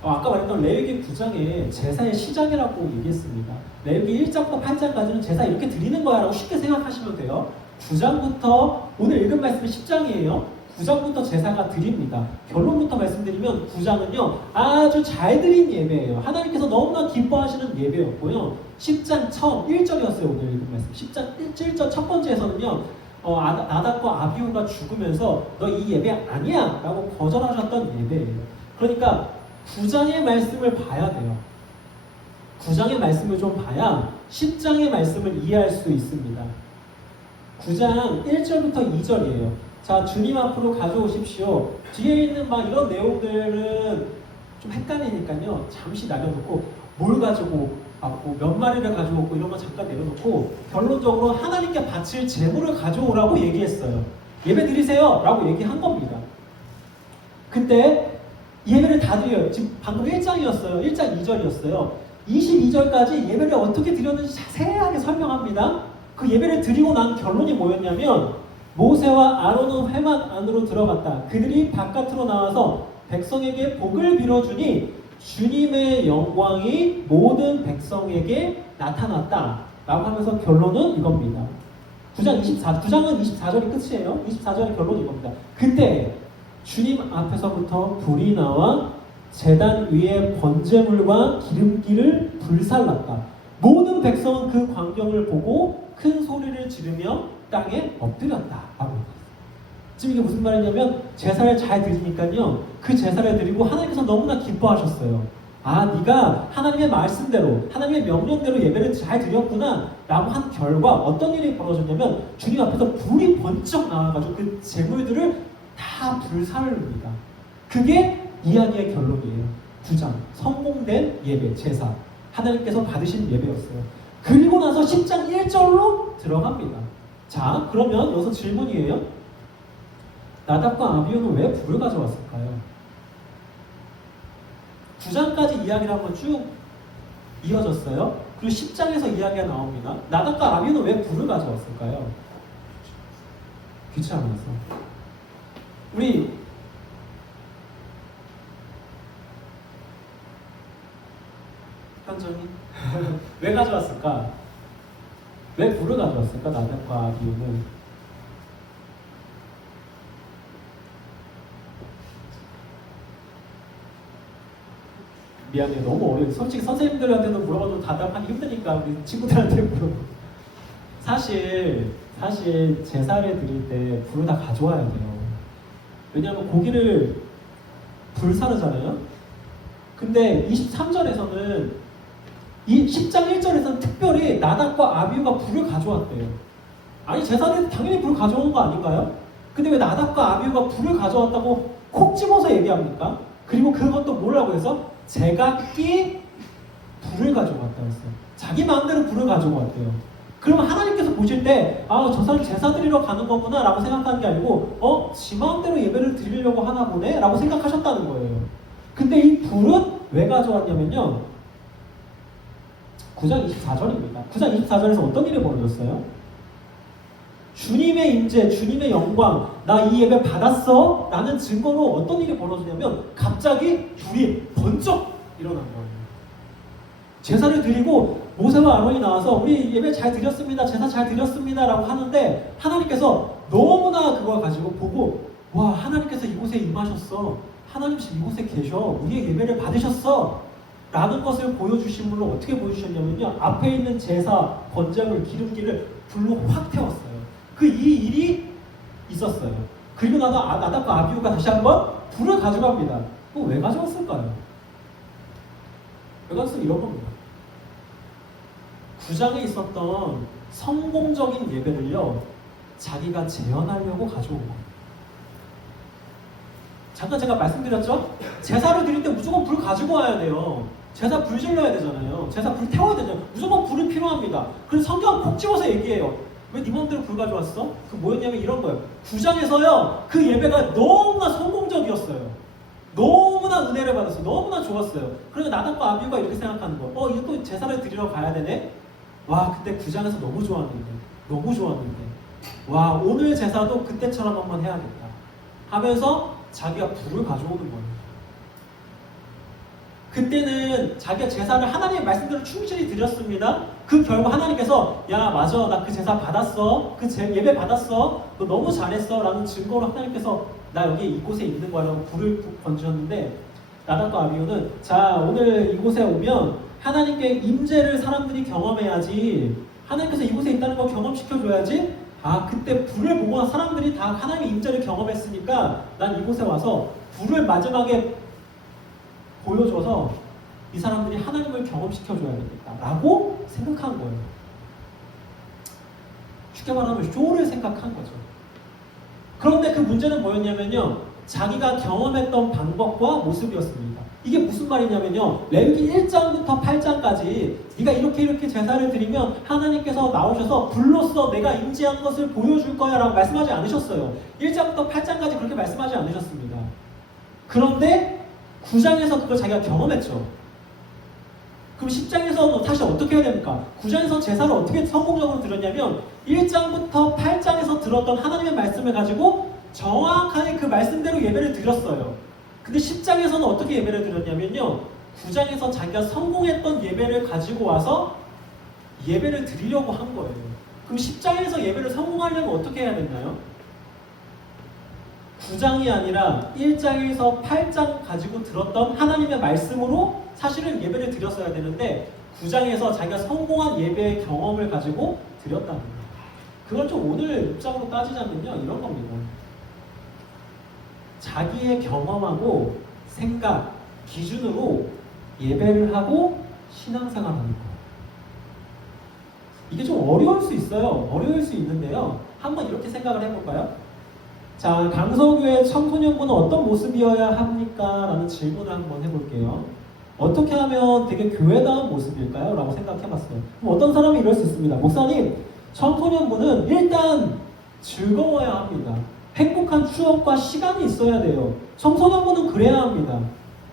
아까 말했던 레위기 9장에 제사의 시작이라고 얘기했습니다. 레위기 1장부터 8장까지는 제사 이렇게 드리는 거야 라고 쉽게 생각하시면 돼요. 9장부터 오늘 읽은 말씀은 10장이에요. 9장부터 제사가 드립니다. 결론부터 말씀드리면 9장은요, 아주 잘 드린 예배예요. 하나님께서 너무나 기뻐하시는 예배였고요. 10장 처음 1절이었어요. 오늘 읽은 말씀. 10장 1절 첫 번째에서는요, 나답과 아비후가 죽으면서 너 이 예배 아니야 라고 거절하셨던 예배예요. 그러니까 9장의 말씀을 봐야 돼요. 9장의 말씀을 좀 봐야 10장의 말씀을 이해할 수 있습니다. 9장 1절부터 2절이에요. 자, 주님 앞으로 가져오십시오. 뒤에 있는 막 이런 내용들은 좀 헷갈리니까요. 잠시 남겨놓고 뭘 가지고 왔고 몇 마리를 가지고 왔고 이런 거 잠깐 내려놓고 결론적으로 하나님께 바칠 제물을 가져오라고 얘기했어요. 예배 드리세요 라고 얘기한 겁니다. 그때 예배를 다 드려요. 지금 방금 1장이었어요. 1장 2절이었어요. 22절까지 예배를 어떻게 드렸는지 자세하게 설명합니다. 그 예배를 드리고 난 결론이 뭐였냐면 모세와 아론은 회막 안으로 들어갔다. 그들이 바깥으로 나와서 백성에게 복을 빌어주니 주님의 영광이 모든 백성에게 나타났다. 라고 하면서 결론은 이겁니다. 9장은 24절이 끝이에요. 24절의 결론이 이겁니다. 그때 주님 앞에서부터 불이 나와 제단 위에 번제물과 기름기를 불살랐다. 모든 백성은 그 광경을 보고 큰 소리를 지르며 땅에 엎드렸다. 라고 지금 이게 무슨 말이냐면 제사를 잘 드리니까요. 그 제사를 드리고 하나님께서 너무나 기뻐하셨어요. 아, 네가 하나님의 말씀대로 하나님의 명령대로 예배를 잘 드렸구나 라고 한 결과 어떤 일이 벌어졌냐면 주님 앞에서 불이 번쩍 나와가지고 그 제물들을 다 불살릅니다. 그게 이야기의 결론이에요. 9장 성공된 예배, 제사 하나님께서 받으신 예배였어요. 그리고 나서 10장 1절로 들어갑니다. 자, 그러면 여기서 질문이에요. 나답과 아비후는 왜 불을 가져왔을까요? 9장까지 이야기를 한번 쭉 이어졌어요. 그리고 10장에서 이야기가 나옵니다. 나답과 아비후는 왜 불을 가져왔을까요? 귀찮아서. 우리 현정이 왜 가져왔을까? 왜 불을 가져왔을까? 나답과 아비후는 미안해, 너무 어려워. 솔직히 선생님들한테는 물어봐도 대답하기 힘드니까 우리 친구들한테 물어봐. 사실 제사를 드릴 때 불을 다 가져와야 돼요. 왜냐하면 고기를 불사르잖아요. 근데 23절에서는 이 10장 1절에서는 특별히 나답과 아비후가 불을 가져왔대요. 아니 제사는 당연히 불을 가져온 거 아닌가요? 근데 왜 나답과 아비후가 불을 가져왔다고 콕 집어서 얘기합니까? 그리고 그것도 뭐라고 해서 제각기 불을 가져왔다고 했어요. 자기 마음대로 불을 가져왔대요. 그러면 하나님께서 보실 때 아, 저 사람 제사 드리러 가는 거구나 라고 생각하는 게 아니고 지 마음대로 예배를 드리려고 하나 보네 라고 생각하셨다는 거예요. 근데 이 불은 왜 가져왔냐면요 9장 24절입니다. 9장 24절에서 어떤 일이 벌어졌어요? 주님의 임재, 주님의 영광, 나 이 예배 받았어? 라는 증거로 어떤 일이 벌어지냐면 갑자기 불이 번쩍 일어난 거예요. 제사를 드리고 모세와 아론이 나와서 우리 예배 잘 드렸습니다. 제사 잘 드렸습니다. 라고 하는데 하나님께서 너무나 그걸 가지고 보고 와, 하나님께서 이곳에 임하셨어. 하나님 지금 이곳에 계셔. 우리의 예배를 받으셨어. 라는 것을 보여주심으로 어떻게 보여주셨냐면요. 앞에 있는 제사, 번제물, 기름기를 불로 확 태웠어요. 이 일이 있었어요. 그리고 나답과 아비후가 다시 한번 불을 가져갑니다. 그거 왜 가져왔을까요? 왜 가져왔을까요? 이런 겁니다. 9장에 있었던 성공적인 예배를요, 자기가 재현하려고 가져온 거예요. 잠깐 제가 말씀드렸죠? 제사를 드릴 때 무조건 불 가지고 와야 돼요. 제사 불 질러야 되잖아요. 제사 불 태워야 되잖아요. 무조건 불이 필요합니다. 그래서 성경은 콕 집어서 얘기해요. 왜 네 맘대로 불 가져왔어? 그 뭐였냐면 이런 거예요. 9장에서요, 그 예배가 너무나 성공적이었어요. 너무나 은혜를 받았어요. 너무나 좋았어요. 그러니까 나답과 아비후가 이렇게 생각하는 거. 이제 또 제사를 드리러 가야 되네? 와, 그때 9장에서 너무 좋았는데. 와, 오늘 제사도 그때처럼 한번 해야겠다. 하면서 자기가 불을 가져오는 거예요. 그때는 자기가 제사를 하나님의 말씀대로 충실히 드렸습니다. 그 결과 하나님께서 야, 맞아, 나 그 제사 받았어. 예배 받았어. 너 너무 잘했어. 라는 증거로 하나님께서 나 여기 이곳에 있는 거라고 불을 건지셨는데 나답과 아비후는 자, 오늘 이곳에 오면 하나님께 임재를 사람들이 경험해야지. 하나님께서 이곳에 있다는 걸 경험시켜줘야지. 아, 그때 불을 보고 사람들이 다 하나님의 임재를 경험했으니까 난 이곳에 와서 불을 마지막에 보여줘서 이 사람들이 하나님을 경험시켜줘야겠다 라고 생각한 거예요. 쉽게 말하면 쇼를 생각한 거죠. 그런데 그 문제는 뭐였냐면요. 자기가 경험했던 방법과 모습이었습니다. 이게 무슨 말이냐면요. 레위기 1장부터 8장까지 네가 이렇게 제사를 드리면 하나님께서 나오셔서 불로써 내가 임재한 것을 보여줄 거야 라고 말씀하지 않으셨어요. 1장부터 8장까지 그렇게 말씀하지 않으셨습니다. 그런데 9장에서 그걸 자기가 경험했죠. 그럼 10장에서는 다시 어떻게 해야 됩니까? 9장에서 제사를 어떻게 성공적으로 드렸냐면 1장부터 8장에서 들었던 하나님의 말씀을 가지고 정확하게 그 말씀대로 예배를 드렸어요. 근데 10장에서는 어떻게 예배를 드렸냐면요. 9장에서 자기가 성공했던 예배를 가지고 와서 예배를 드리려고 한 거예요. 그럼 10장에서 예배를 성공하려면 어떻게 해야 됐나요? 9장이 아니라 1장에서 8장 가지고 들었던 하나님의 말씀으로 사실은 예배를 드렸어야 되는데 9장에서 자기가 성공한 예배의 경험을 가지고 드렸다는 거예요. 그걸 좀 오늘 입장으로 따지자면요. 이런 겁니다. 자기의 경험하고 생각, 기준으로 예배를 하고 신앙생활을 하는 거예요. 이게 좀 어려울 수 있어요. 어려울 수 있는데요. 한번 이렇게 생각을 해볼까요? 자, 강서교회 청소년부는 어떤 모습이어야 합니까? 라는 질문을 한번 해볼게요. 어떻게 하면 되게 교회다운 모습일까요? 라고 생각해봤어요. 그럼 어떤 사람이 이럴 수 있습니다. 목사님, 청소년부는 일단 즐거워야 합니다. 행복한 추억과 시간이 있어야 돼요. 청소년부는 그래야 합니다.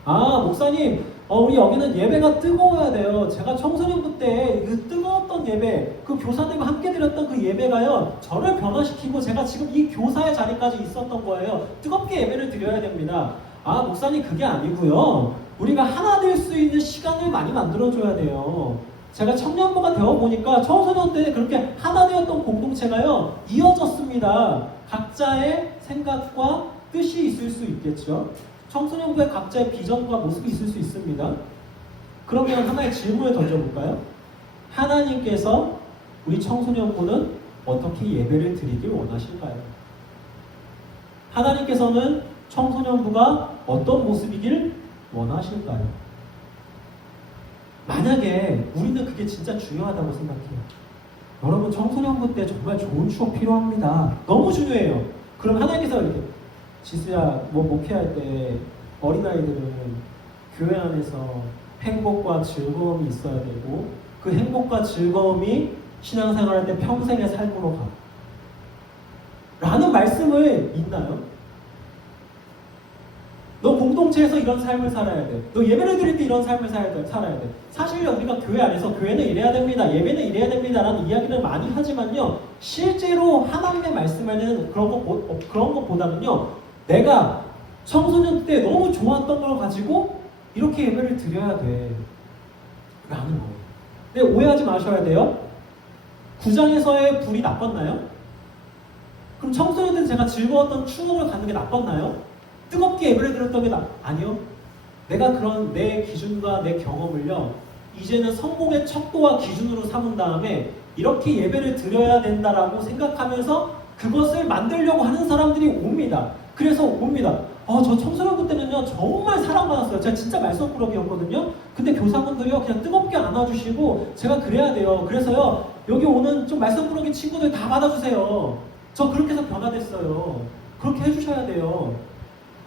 아, 목사님, 우리 여기는 예배가 뜨거워야 돼요. 제가 청소년부 때 그 뜨거웠던 예배, 그 교사들과 함께 드렸던 그 예배가요, 저를 변화시키고 제가 지금 이 교사의 자리까지 있었던 거예요. 뜨겁게 예배를 드려야 됩니다. 아, 목사님, 그게 아니고요. 우리가 하나 될 수 있는 시간을 많이 만들어줘야 돼요. 제가 청년부가 되어보니까 청소년 때 그렇게 하나 되었던 공동체가요, 이어졌습니다. 각자의 생각과 뜻이 있을 수 있겠죠. 청소년부의 각자의 비전과 모습이 있을 수 있습니다. 그러면 하나의 질문을 던져볼까요? 하나님께서 우리 청소년부는 어떻게 예배를 드리길 원하실까요? 하나님께서는 청소년부가 어떤 모습이길 원하실까요? 만약에 우리는 그게 진짜 중요하다고 생각해요. 여러분, 청소년부 때 정말 좋은 추억 필요합니다. 너무 중요해요. 그럼 하나님께서 이렇게, 지수야, 목회할 때 어린아이들은 교회 안에서 행복과 즐거움이 있어야 되고 그 행복과 즐거움이 신앙생활할 때 평생의 삶으로 가. 라는 말씀을 있나요? 너 공동체에서 이런 삶을 살아야 돼. 너 예배를 드릴 때 이런 삶을 살아야 돼. 사실 우리가 교회 안에서 교회는 이래야 됩니다. 예배는 이래야 됩니다. 라는 이야기를 많이 하지만요. 실제로 하나님의 말씀에는 그런 것보다는요. 내가 청소년 때 너무 좋았던 걸 가지고 이렇게 예배를 드려야 돼. 라는 거예요. 근데 오해하지 마셔야 돼요. 9장에서의 불이 나빴나요? 그럼 청소년 때 제가 즐거웠던 추억을 갖는 게 나빴나요? 뜨겁게 예배를 드렸던 게 아니요. 내가 그런 내 기준과 내 경험을요, 이제는 성공의 척도와 기준으로 삼은 다음에 이렇게 예배를 드려야 된다라고 생각하면서 그것을 만들려고 하는 사람들이 옵니다. 그래서 옵니다. 저 청소년부 때는요, 정말 사랑받았어요. 제가 진짜 말썽꾸러기였거든요. 근데 교사분들이요, 그냥 뜨겁게 안아주시고 제가 그래야 돼요. 그래서요, 여기 오는 좀 말썽꾸러기 친구들 다 받아주세요. 저 그렇게 해서 변화됐어요. 그렇게 해주셔야 돼요.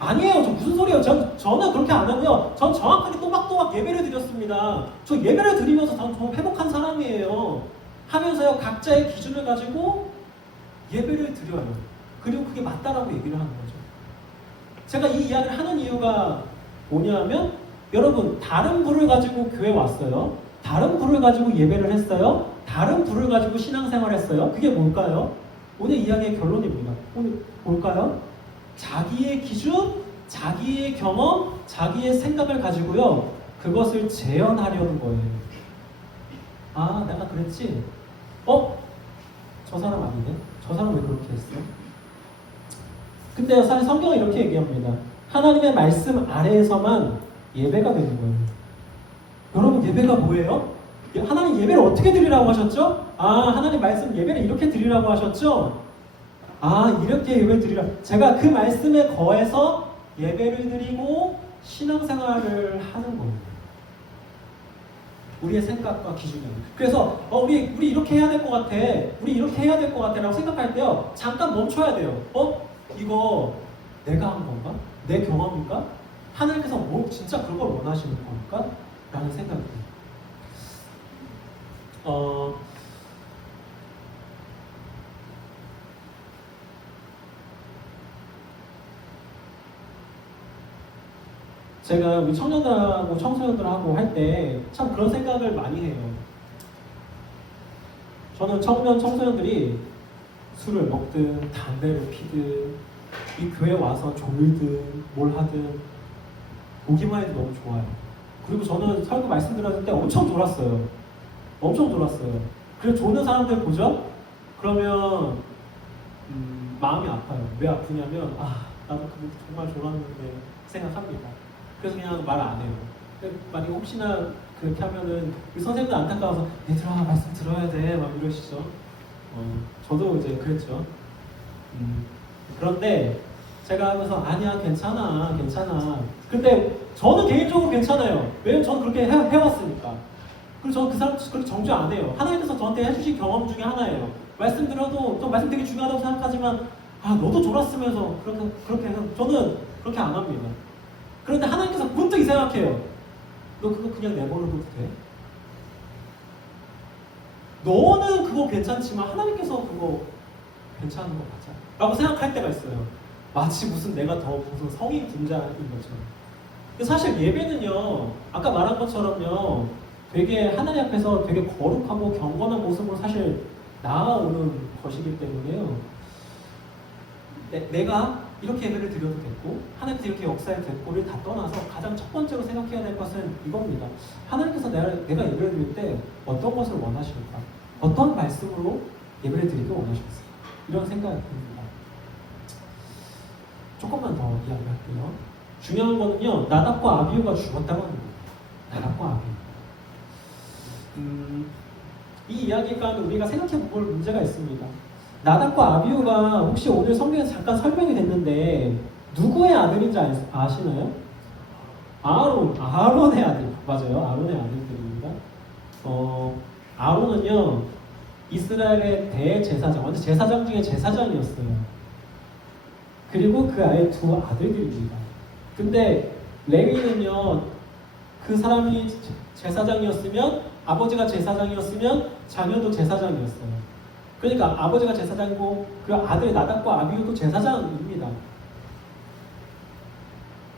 아니에요. 저 무슨 소리예요. 저는 그렇게 안 하고요. 전 정확하게 또박또박 예배를 드렸습니다. 저 예배를 드리면서 저는 정말 회복한 사람이에요. 하면서요, 각자의 기준을 가지고 예배를 드려요. 그리고 그게 맞다라고 얘기를 하는 거죠. 제가 이 이야기를 하는 이유가 뭐냐면, 여러분, 다른 부를 가지고 교회 왔어요. 다른 부를 가지고 예배를 했어요. 다른 부를 가지고 신앙생활 했어요. 그게 뭘까요? 오늘 이야기의 결론입니다. 오늘 뭘까요? 자기의 기준, 자기의 경험, 자기의 생각을 가지고요, 그것을 재현하려는 거예요. 아, 내가 그랬지? 저 사람 아니네? 저 사람 왜 그렇게 했어? 근데 사실 성경은 이렇게 얘기합니다. 하나님의 말씀 아래에서만 예배가 되는 거예요. 여러분, 예배가 뭐예요? 하나님 예배를 어떻게 드리라고 하셨죠? 아, 하나님 말씀 예배를 이렇게 드리라고 하셨죠? 아, 이렇게 예배 드리라. 제가 그 말씀에 거해서 예배를 드리고 신앙생활을 하는 겁니다. 우리의 생각과 기준이. 그래서 우리 이렇게 해야 될 것 같아. 우리 이렇게 해야 될 것 같아 라고 생각할 때요, 잠깐 멈춰야 돼요. 이거 내가 한 건가? 내 경험인가? 하나님께서 뭐 진짜 그걸 원하시는 건가? 라는 생각이 들어요. 제가 우리 청년들하고 청소년들하고 할 때 참 그런 생각을 많이 해요. 저는 청소년들이 술을 먹든 담배를 피든 이 교회 와서 졸든 뭘 하든 보기만 해도 너무 좋아요. 그리고 저는 설교 말씀드렸을 때 엄청 졸았어요. 엄청 졸았어요. 그래서 조는 사람들 보죠? 그러면 마음이 아파요. 왜 아프냐면 나도 그때 정말 졸았는데 생각합니다. 그래서 그냥 말 안 해요. 만약에 혹시나 그렇게 하면은 우리 선생님도 안타까워서 얘들아 말씀 들어야 돼 막 이러시죠. 저도 이제 그랬죠. 그런데 제가 하면서 아니야 괜찮아. 근데 저는 개인적으로 괜찮아요. 왜냐면 저는 그렇게 해왔으니까. 그리고 저는 그 사람 그렇게 정죄 안 해요. 하나님께서 저한테 해주신 경험 중에 하나예요. 말씀 들어도 좀 말씀 되게 중요하다고 생각하지만 너도 졸았으면서 그렇게 해서 저는 그렇게 안 합니다. 그런데 하나님께서 문득 이 생각해요. 너 그거 그냥 내버려둬도 돼? 너는 그거 괜찮지만 하나님께서 그거 괜찮은 거 맞아? 라고 생각할 때가 있어요. 마치 무슨 내가 더 무슨 성인 군자인 것처럼. 근데 사실 예배는요, 아까 말한 것처럼요, 되게 하나님 앞에서 되게 거룩하고 경건한 모습으로 사실 나아오는 것이기 때문에요. 내가 이렇게 예배를 드려도 됐고 하나님께서 이렇게 역사에 됐고를 다 떠나서 가장 첫 번째로 생각해야 될 것은 이겁니다. 하나님께서 내가 예배를 드릴 때 어떤 것을 원하실까? 어떤 말씀으로 예배를 드리길 원하실까? 이런 생각이 듭니다. 조금만 더 이야기할게요. 중요한 거는요, 나답과 아비후가 죽었다고 합니다. 나답과 아비후. 이 이야기 가운데 우리가 생각해 볼 문제가 있습니다. 나답과 아비후가 혹시 오늘 성경에서 잠깐 설명이 됐는데 누구의 아들인지 아시나요? 아론의 아들. 맞아요. 아론의 아들들입니다. 아론은요, 이스라엘의 대제사장, 완전 제사장 중에 제사장이었어요. 그리고 그 아이의 두 아들들입니다. 근데 레위는요, 그 사람이 제사장이었으면, 아버지가 제사장이었으면 자녀도 제사장이었어요. 그러니까 아버지가 제사장이고 그 아들 나답과 아비후도 제사장입니다.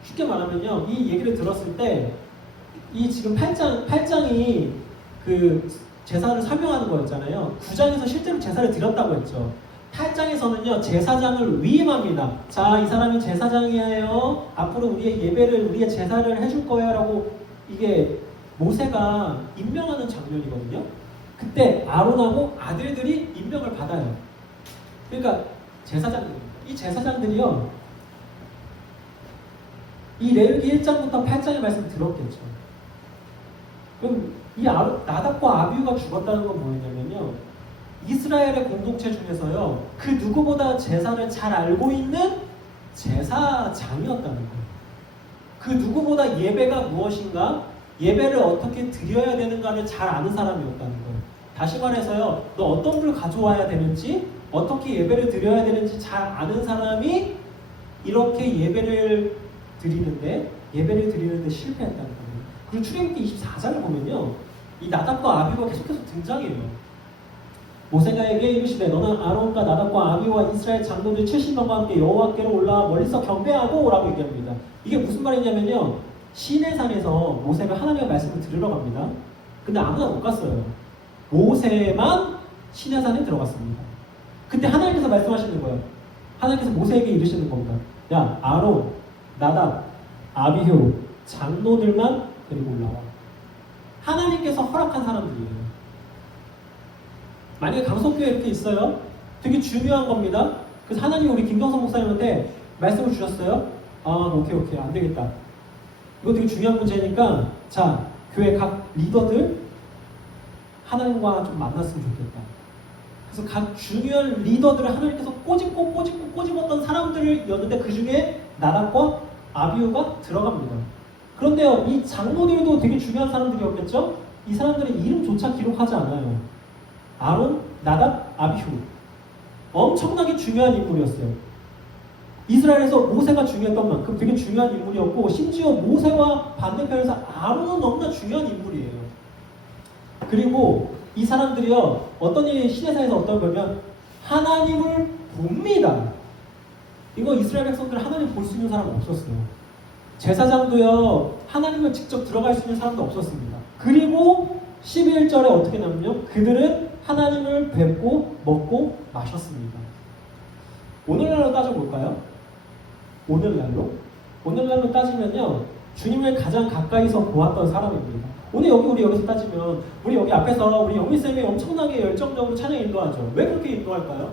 쉽게 말하면요, 이 얘기를 들었을 때 이 지금 8장이 그 제사를 설명하는 거였잖아요. 9장에서 실제로 제사를 드렸다고 했죠. 8장에서는요, 제사장을 위임합니다. 자, 이 사람이 제사장이에요. 앞으로 우리의 예배를, 우리의 제사를 해줄 거예요. 라고 이게 모세가 임명하는 장면이거든요. 그때 아론하고 아들들이 임명을 받아요. 그러니까 제사장들입니다. 이 제사장들이요, 이 레위기 1장부터 8장의 말씀 들었겠죠. 그럼 이 나답과 아비후가 죽었다는 건 뭐였냐면요, 이스라엘의 공동체 중에서요, 그 누구보다 제사를 잘 알고 있는 제사장이었다는 거예요. 그 누구보다 예배가 무엇인가, 예배를 어떻게 드려야 되는가를 잘 아는 사람이었다는 거예요. 다시 말해서요, 너 어떤 불 가져와야 되는지, 어떻게 예배를 드려야 되는지 잘 아는 사람이 이렇게 예배를 드리는데 실패했다는 거예요. 그리고 출애굽기 24장을 보면요, 이 나답과 아비후가 계속해서 등장해요. 모세가에게 이르시되 너는 아론과 나답과 아비후와 이스라엘 장로들 70명과 함께 여호와께로 올라와 멀리서 경배하고 라고 얘기합니다. 이게 무슨 말이냐면요, 시내산에서 모세가 하나님의 말씀을 들으러 갑니다. 근데 아무나 못 갔어요. 모세만 시내산에 들어갔습니다. 그때 하나님께서 말씀하시는 거예요. 하나님께서 모세에게 이르시는 겁니다. 야, 아론, 나답, 아비후, 장로들만 데리고 올라와. 하나님께서 허락한 사람들이에요. 만약에 강성교회 이렇게 있어요? 되게 중요한 겁니다. 그래서 하나님이 우리 김경선 목사님한테 말씀을 주셨어요. 오케이, 안 되겠다. 이거 되게 중요한 문제니까, 자, 교회 각 리더들 하나님과 좀 만났으면 좋겠다. 그래서 각 중요한 리더들을 하나님께서 꼬집었던 사람들이었는데 그 중에 나답과 아비후가 들어갑니다. 그런데요, 이 장로들도 되게 중요한 사람들이었겠죠? 이 사람들의 이름조차 기록하지 않아요. 아론, 나답, 아비후. 엄청나게 중요한 인물이었어요. 이스라엘에서 모세가 중요했던 만큼 되게 중요한 인물이었고 심지어 모세와 반대편에서 아론은 너무나 중요한 인물이에요. 그리고 이 사람들이요 어떤 일이 시내산에서 어떤 거면 하나님을 봅니다. 이거 이스라엘 백성들 하나님 볼 수 있는 사람은 없었어요. 제사장도요 하나님을 직접 들어갈 수 있는 사람도 없었습니다. 그리고 11절에 어떻게 나오냐면 그들은 하나님을 뵙고 먹고 마셨습니다. 오늘날로 따져볼까요? 오늘날로 따지면요 주님을 가장 가까이서 보았던 사람입니다. 오늘 우리 여기서 따지면 우리 여기 앞에서 우리 영미쌤이 엄청나게 열정적으로 찬양 인도하죠. 왜 그렇게 인도할까요?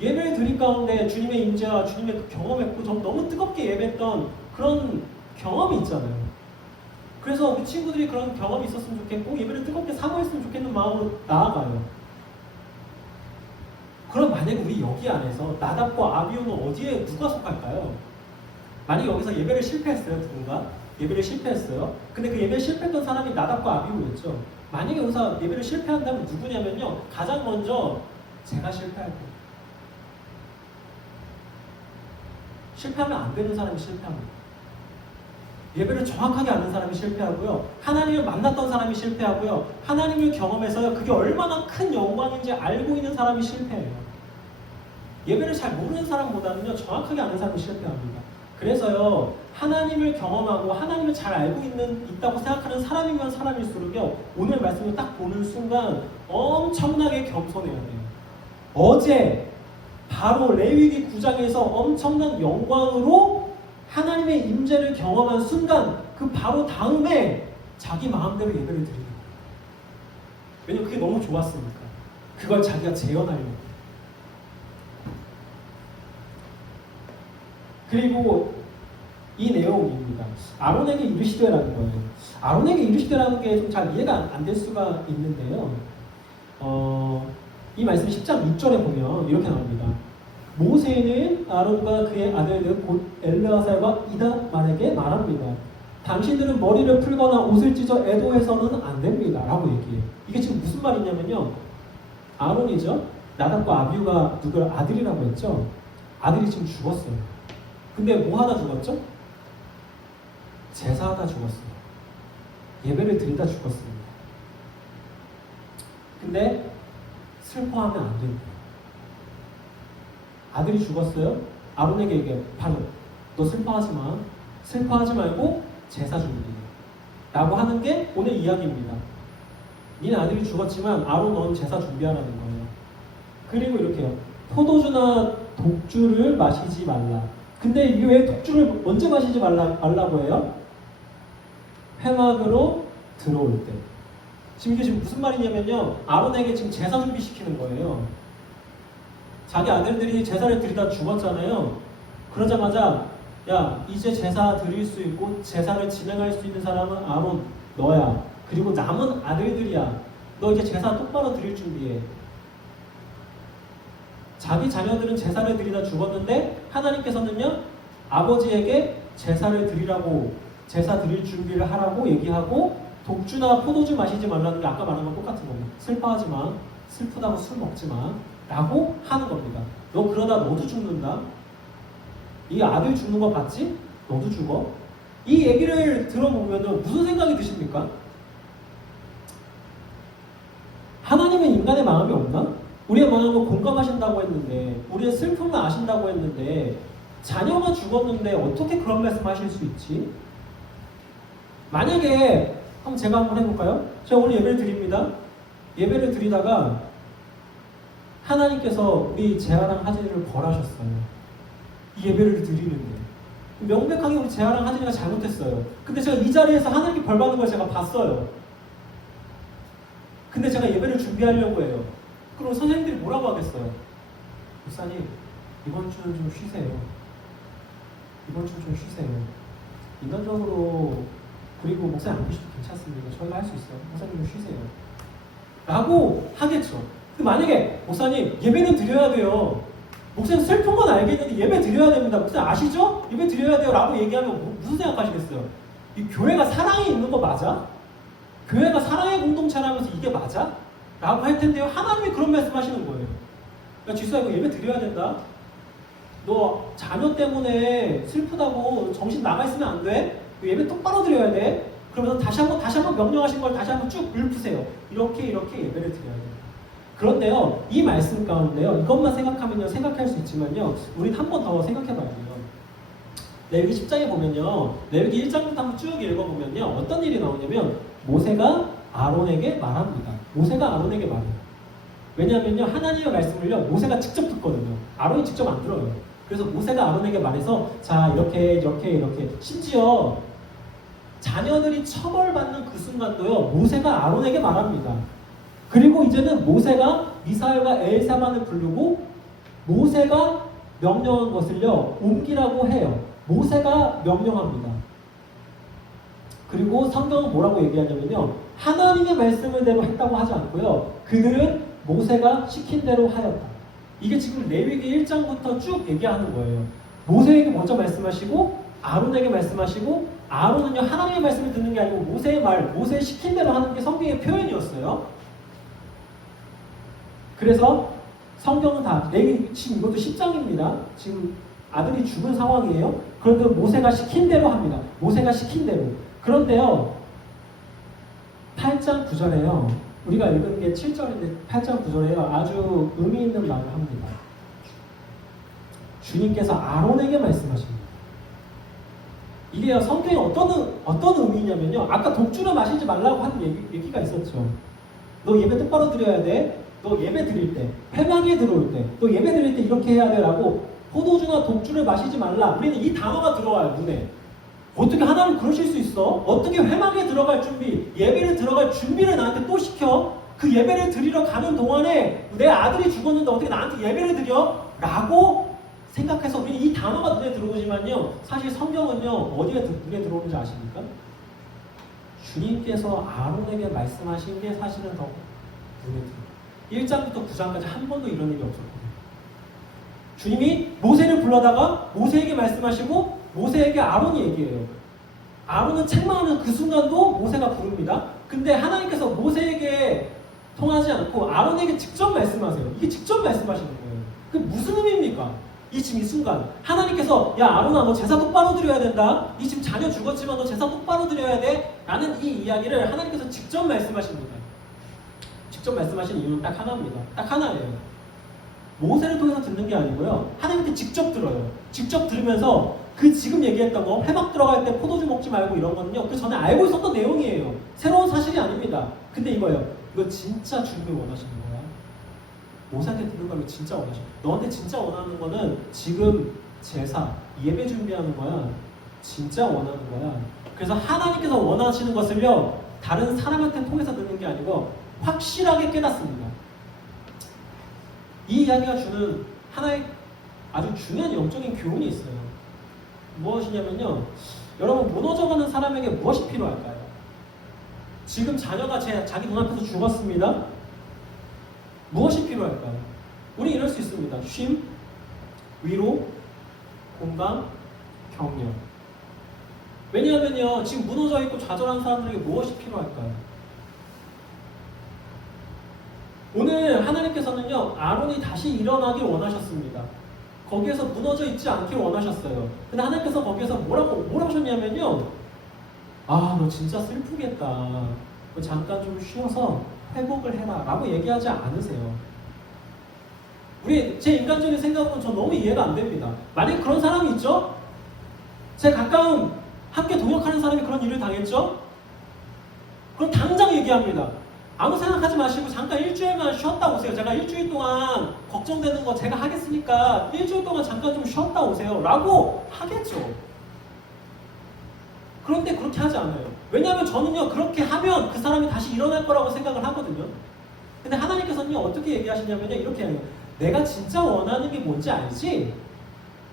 예배를 드릴 가운데 주님의 임재와 주님의 그 경험했고 좀 너무 뜨겁게 예배했던 그런 경험이 있잖아요. 그래서 우리 친구들이 그런 경험이 있었으면 좋겠고 예배를 뜨겁게 사모했으면 좋겠는 마음으로 나아가요. 그럼 만약에 우리 여기 안에서 나답과 아비후는 어디에 누가 속할까요? 만약에 여기서 예배를 실패했어요. 누군가 예배를 실패했어요. 근데 그 예배를 실패했던 사람이 나답과 아비후였죠. 만약에 여기서 예배를 실패한다면 누구냐면요 가장 먼저 제가 실패할 거예요. 실패하면 안 되는 사람이 실패합니다. 예배를 정확하게 아는 사람이 실패하고요. 하나님을 만났던 사람이 실패하고요. 하나님을 경험해서 그게 얼마나 큰 영광인지 알고 있는 사람이 실패해요. 예배를 잘 모르는 사람보다는요. 정확하게 아는 사람이 실패합니다. 그래서요. 하나님을 경험하고 하나님을 잘 알고 있다고 생각하는 사람이면 사람일수록요. 오늘 말씀을 딱 보는 순간 엄청나게 겸손해야 돼요. 어제 바로 레위기 9장에서 엄청난 영광으로 하나님의 임재를 경험한 순간 그 바로 다음에 자기 마음대로 예배를 드리는 거예요. 왜냐면 그게 너무 좋았으니까. 그걸 자기가 재현하려고. 그리고 이 내용입니다. 아론에게 이르시되라는 거예요. 아론에게 이르시되라는 게 좀 잘 이해가 안 될 수가 있는데요. 이 말씀 10장 6절에 보면 이렇게 나옵니다. 모세는 아론과 그의 아들들 곧 엘르아살과 이다말에게 말합니다. 당신들은 머리를 풀거나 옷을 찢어 애도해서는 안 됩니다. 라고 얘기해요. 이게 지금 무슨 말이냐면요. 아론이죠. 나답과 아비후가 누구를 아들이라고 했죠. 아들이 지금 죽었어요. 근데 뭐 하다 죽었죠? 제사하다 죽었어요. 예배를 드리다 죽었습니다. 근데 슬퍼하면 안 됩니다. 아들이 죽었어요. 아론에게 얘기해. 바로 너 슬퍼하지 마. 슬퍼하지 말고 제사 준비해. 라고 하는 게 오늘 이야기입니다. 니네 아들이 죽었지만 아론 넌 제사 준비하라는 거예요. 그리고 이렇게요. 포도주나 독주를 마시지 말라. 근데 이게 왜 독주를 언제 마시지 말라고 해요? 회막으로 들어올 때. 지금 이게 지금 무슨 말이냐면요. 아론에게 지금 제사 준비시키는 거예요. 자기 아들들이 제사를 드리다 죽었잖아요. 그러자마자 야 이제 제사 드릴 수 있고 제사를 진행할 수 있는 사람은 아론 너야. 그리고 남은 아들들이야. 너 이제 제사 똑바로 드릴 준비해. 자기 자녀들은 제사를 드리다 죽었는데 하나님께서는요 아버지에게 제사를 드리라고 제사 드릴 준비를 하라고 얘기하고 독주나 포도주 마시지 말라는 게 아까 말한 건 똑같은 겁니다. 슬퍼하지 마. 슬프다고 술 먹지 마. 라고 하는 겁니다. 너 그러다 너도 죽는다. 이 아들 죽는 거 봤지? 너도 죽어. 이 얘기를 들어보면 무슨 생각이 드십니까? 하나님은 인간의 마음이 없나? 우리의 마음을 공감하신다고 했는데 우리의 슬픔을 아신다고 했는데 자녀가 죽었는데 어떻게 그런 말씀 하실 수 있지? 만약에 제가 한번 해볼까요? 제가 오늘 예배를 드립니다. 예배를 드리다가 하나님께서 우리 재하랑 하진이를 벌하셨어요. 이 예배를 드리는데 명백하게 우리 재하랑 하진이가 잘못했어요. 근데 제가 이 자리에서 하나님께 벌받는 걸 제가 봤어요. 근데 제가 예배를 준비하려고 해요. 그럼 선생님들이 뭐라고 하겠어요? 목사님 이번 주는 좀 쉬세요. 이번 주는 좀 쉬세요. 인간적으로 그리고 목사님 안 계셔도 괜찮습니다. 저희가 할 수 있어요. 목사님 좀 쉬세요. 라고 하겠죠. 만약에 목사님 예배는 드려야 돼요. 목사님 슬픈 건 알겠는데 예배 드려야 됩니다. 목사님 아시죠? 예배 드려야 돼요. 라고 얘기하면 무슨 생각하시겠어요? 이 교회가 사랑이 있는 거 맞아? 교회가 사랑의 공동체라면서 이게 맞아? 라고 할 텐데요. 하나님이 그런 말씀 하시는 거예요. 야 지수야 이거 예배 드려야 된다. 너 자녀 때문에 슬프다고 정신 나가 있으면 안 돼. 예배 똑바로 드려야 돼. 그러면서 다시 한번 명령하신 걸 다시 한번 쭉 읊으세요. 이렇게 예배를 드려야 돼요. 그런데요, 이 말씀 가운데요, 이것만 생각하면요, 생각할 수 있지만요, 우린 한 번 더 생각해 봐야 돼요. 레위기 10장에 보면요, 레위기 1장부터 한번 쭉 읽어보면요, 어떤 일이 나오냐면, 모세가 아론에게 말합니다. 모세가 아론에게 말해요. 왜냐하면요, 하나님의 말씀을요, 모세가 직접 듣거든요. 아론이 직접 안 들어요. 그래서 모세가 아론에게 말해서, 자, 이렇게, 심지어 자녀들이 처벌받는 그 순간도요, 모세가 아론에게 말합니다. 그리고 이제는 모세가 미사엘과 엘사반을 부르고 모세가 명령한 것을요, 옮기라고 해요. 모세가 명령합니다. 그리고 성경은 뭐라고 얘기하냐면요, 하나님의 말씀대로 했다고 하지 않고요, 그들은 모세가 시킨 대로 하였다. 이게 지금 레위기 1장부터 쭉 얘기하는 거예요. 모세에게 먼저 말씀하시고 아론에게 말씀하시고, 아론은요 하나님의 말씀을 듣는 게 아니고 모세의 말, 모세의 시킨 대로 하는 게 성경의 표현이었어요. 그래서 성경은 다 지금 이것도 10장입니다. 지금 아들이 죽은 상황이에요. 그런데 모세가 시킨 대로 합니다. 모세가 시킨 대로. 그런데요, 8장 9절에요. 우리가 읽은 게 7절인데 8장 9절에요. 아주 의미 있는 말을 합니다. 주님께서 아론에게 말씀하십니다. 이게요, 성경에 어떤 의미냐면요, 아까 독주를 마시지 말라고 하는 얘기가 있었죠. 너 예배 똑바로 드려야 돼. 너 예배 드릴 때, 회막에 들어올 때, 너 예배 드릴 때 이렇게 해야 돼 라고, 포도주나 독주를 마시지 말라. 우리는 이 단어가 들어와요, 눈에. 어떻게 하나님 그러실 수 있어? 어떻게 회막에 들어갈 준비, 예배를 들어갈 준비를 나한테 또 시켜? 그 예배를 드리러 가는 동안에 내 아들이 죽었는데 어떻게 나한테 예배를 드려? 라고 생각해서 우리는 이 단어가 눈에 들어오지만요, 사실 성경은요, 어디에 눈에 들어오는지 아십니까? 주님께서 아론에게 말씀하신 게 사실은 더 눈에 들어요. 1장부터 9장까지 한 번도 이런 일이 없었거든요. 주님이 모세를 불러다가 모세에게 말씀하시고 모세에게 아론이 얘기해요. 아론은 책망하는 그 순간도 모세가 부릅니다. 근데 하나님께서 모세에게 통하지 않고 아론에게 직접 말씀하세요. 이게 직접 말씀하시는 거예요. 그게 무슨 의미입니까? 지금 이 순간 하나님께서, 야 아론아, 너 제사 똑바로 드려야 된다. 이 지금 자녀 죽었지만 너 제사 똑바로 드려야 돼. 라는 이 이야기를 하나님께서 직접 말씀하십니다. 직접 말씀하신 이유는 딱 하나입니다. 딱 하나예요. 모세를 통해서 듣는 게 아니고요, 하나님한테 직접 들어요. 직접 들으면서 그 지금 얘기했던 거, 회막 들어갈 때 포도주 먹지 말고 이런 거는요, 그 전에 알고 있었던 내용이에요. 새로운 사실이 아닙니다. 근데 이거 진짜 주님이 원하시는 거야. 모세한테 듣는 걸 진짜 원하시는 거야. 너한테 진짜 원하는 거는 지금 제사, 예배 준비하는 거야. 진짜 원하는 거야. 그래서 하나님께서 원하시는 것을요, 다른 사람한테 통해서 듣는 게 아니고 확실하게 깨닫습니다. 이 이야기가 주는 하나의 아주 중요한 영적인 교훈이 있어요. 무엇이냐면요, 여러분, 무너져가는 사람에게 무엇이 필요할까요? 지금 자녀가 자기 눈앞에서 죽었습니다. 무엇이 필요할까요? 우리 이럴 수 있습니다. 쉼, 위로, 공감, 격려. 왜냐하면요, 지금 무너져 있고 좌절한 사람들에게 무엇이 필요할까요? 오늘 하나님께서는요, 아론이 다시 일어나길 원하셨습니다. 거기에서 무너져 있지 않길 원하셨어요. 근데 하나님께서 거기에서 뭐라고 하셨냐면요, 아, 너 진짜 슬프겠다. 너 잠깐 좀 쉬어서 회복을 해라 라고 얘기하지 않으세요. 제 인간적인 생각은 저 너무 이해가 안 됩니다. 만약에 그런 사람이 있죠? 제 가까운 함께 동역하는 사람이 그런 일을 당했죠? 그럼 당장 얘기합니다. 아무 생각하지 마시고 잠깐 일주일만 쉬었다 오세요. 제가 일주일 동안 걱정되는 거 제가 하겠으니까 일주일 동안 잠깐 좀 쉬었다 오세요 라고 하겠죠. 그런데 그렇게 하지 않아요. 왜냐하면 저는요, 그렇게 하면 그 사람이 다시 일어날 거라고 생각을 하거든요. 근데 하나님께서는요, 어떻게 얘기하시냐면요, 이렇게 해요. 내가 진짜 원하는 게 뭔지 알지?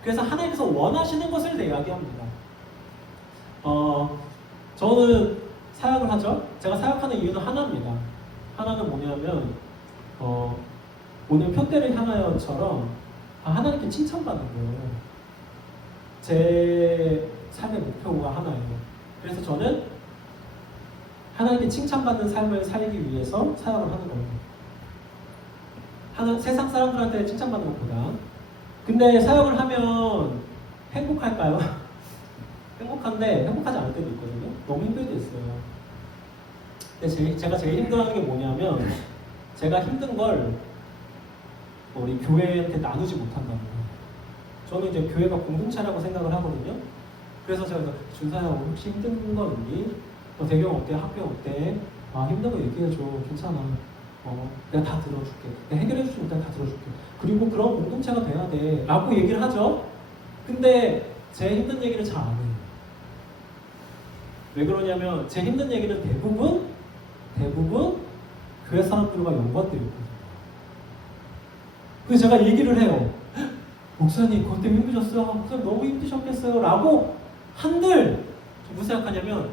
그래서 하나님께서 원하시는 것을 이야기합니다. 저는 사역을 하죠. 제가 사역하는 이유는 하나입니다. 하나는 뭐냐면, 오늘 표대를 향하여처럼 하나님께 칭찬받는 거예요. 제 삶의 목표가 하나예요. 그래서 저는 하나님께 칭찬받는 삶을 살기 위해서 사역을 하는 겁니다. 세상 사람들한테 칭찬받는 것보다 근데 사역을 하면 행복할까요? 행복한데 행복하지 않을 때도 있거든요. 너무 힘들 때도 있어요. 근데 제가 제일 힘들어하는 게 뭐냐면 제가 힘든 걸 우리 교회한테 나누지 못한다는 거예요. 저는 이제 교회가 공동체라고 생각을 하거든요. 그래서 제가 준사야 오늘 혹시 힘든 거 있니? 대경 어때? 학교 어때? 아 힘든 거 얘기해줘. 괜찮아. 내가 다 들어줄게. 내가 해결해주지 못하면 다 들어줄게. 그리고 그런 공동체가 돼야 돼. 라고 얘기를 하죠. 근데 제 힘든 얘기를 잘 안 해요. 왜 그러냐면 제 힘든 얘기는 대부분 교회 사람들과 연관되어 있거든요. 그래서 제가 얘기를 해요. 목사님 그것 때문에 힘드셨어요? 목사님 너무 힘드셨겠어요? 라고 한들 무슨 생각하냐면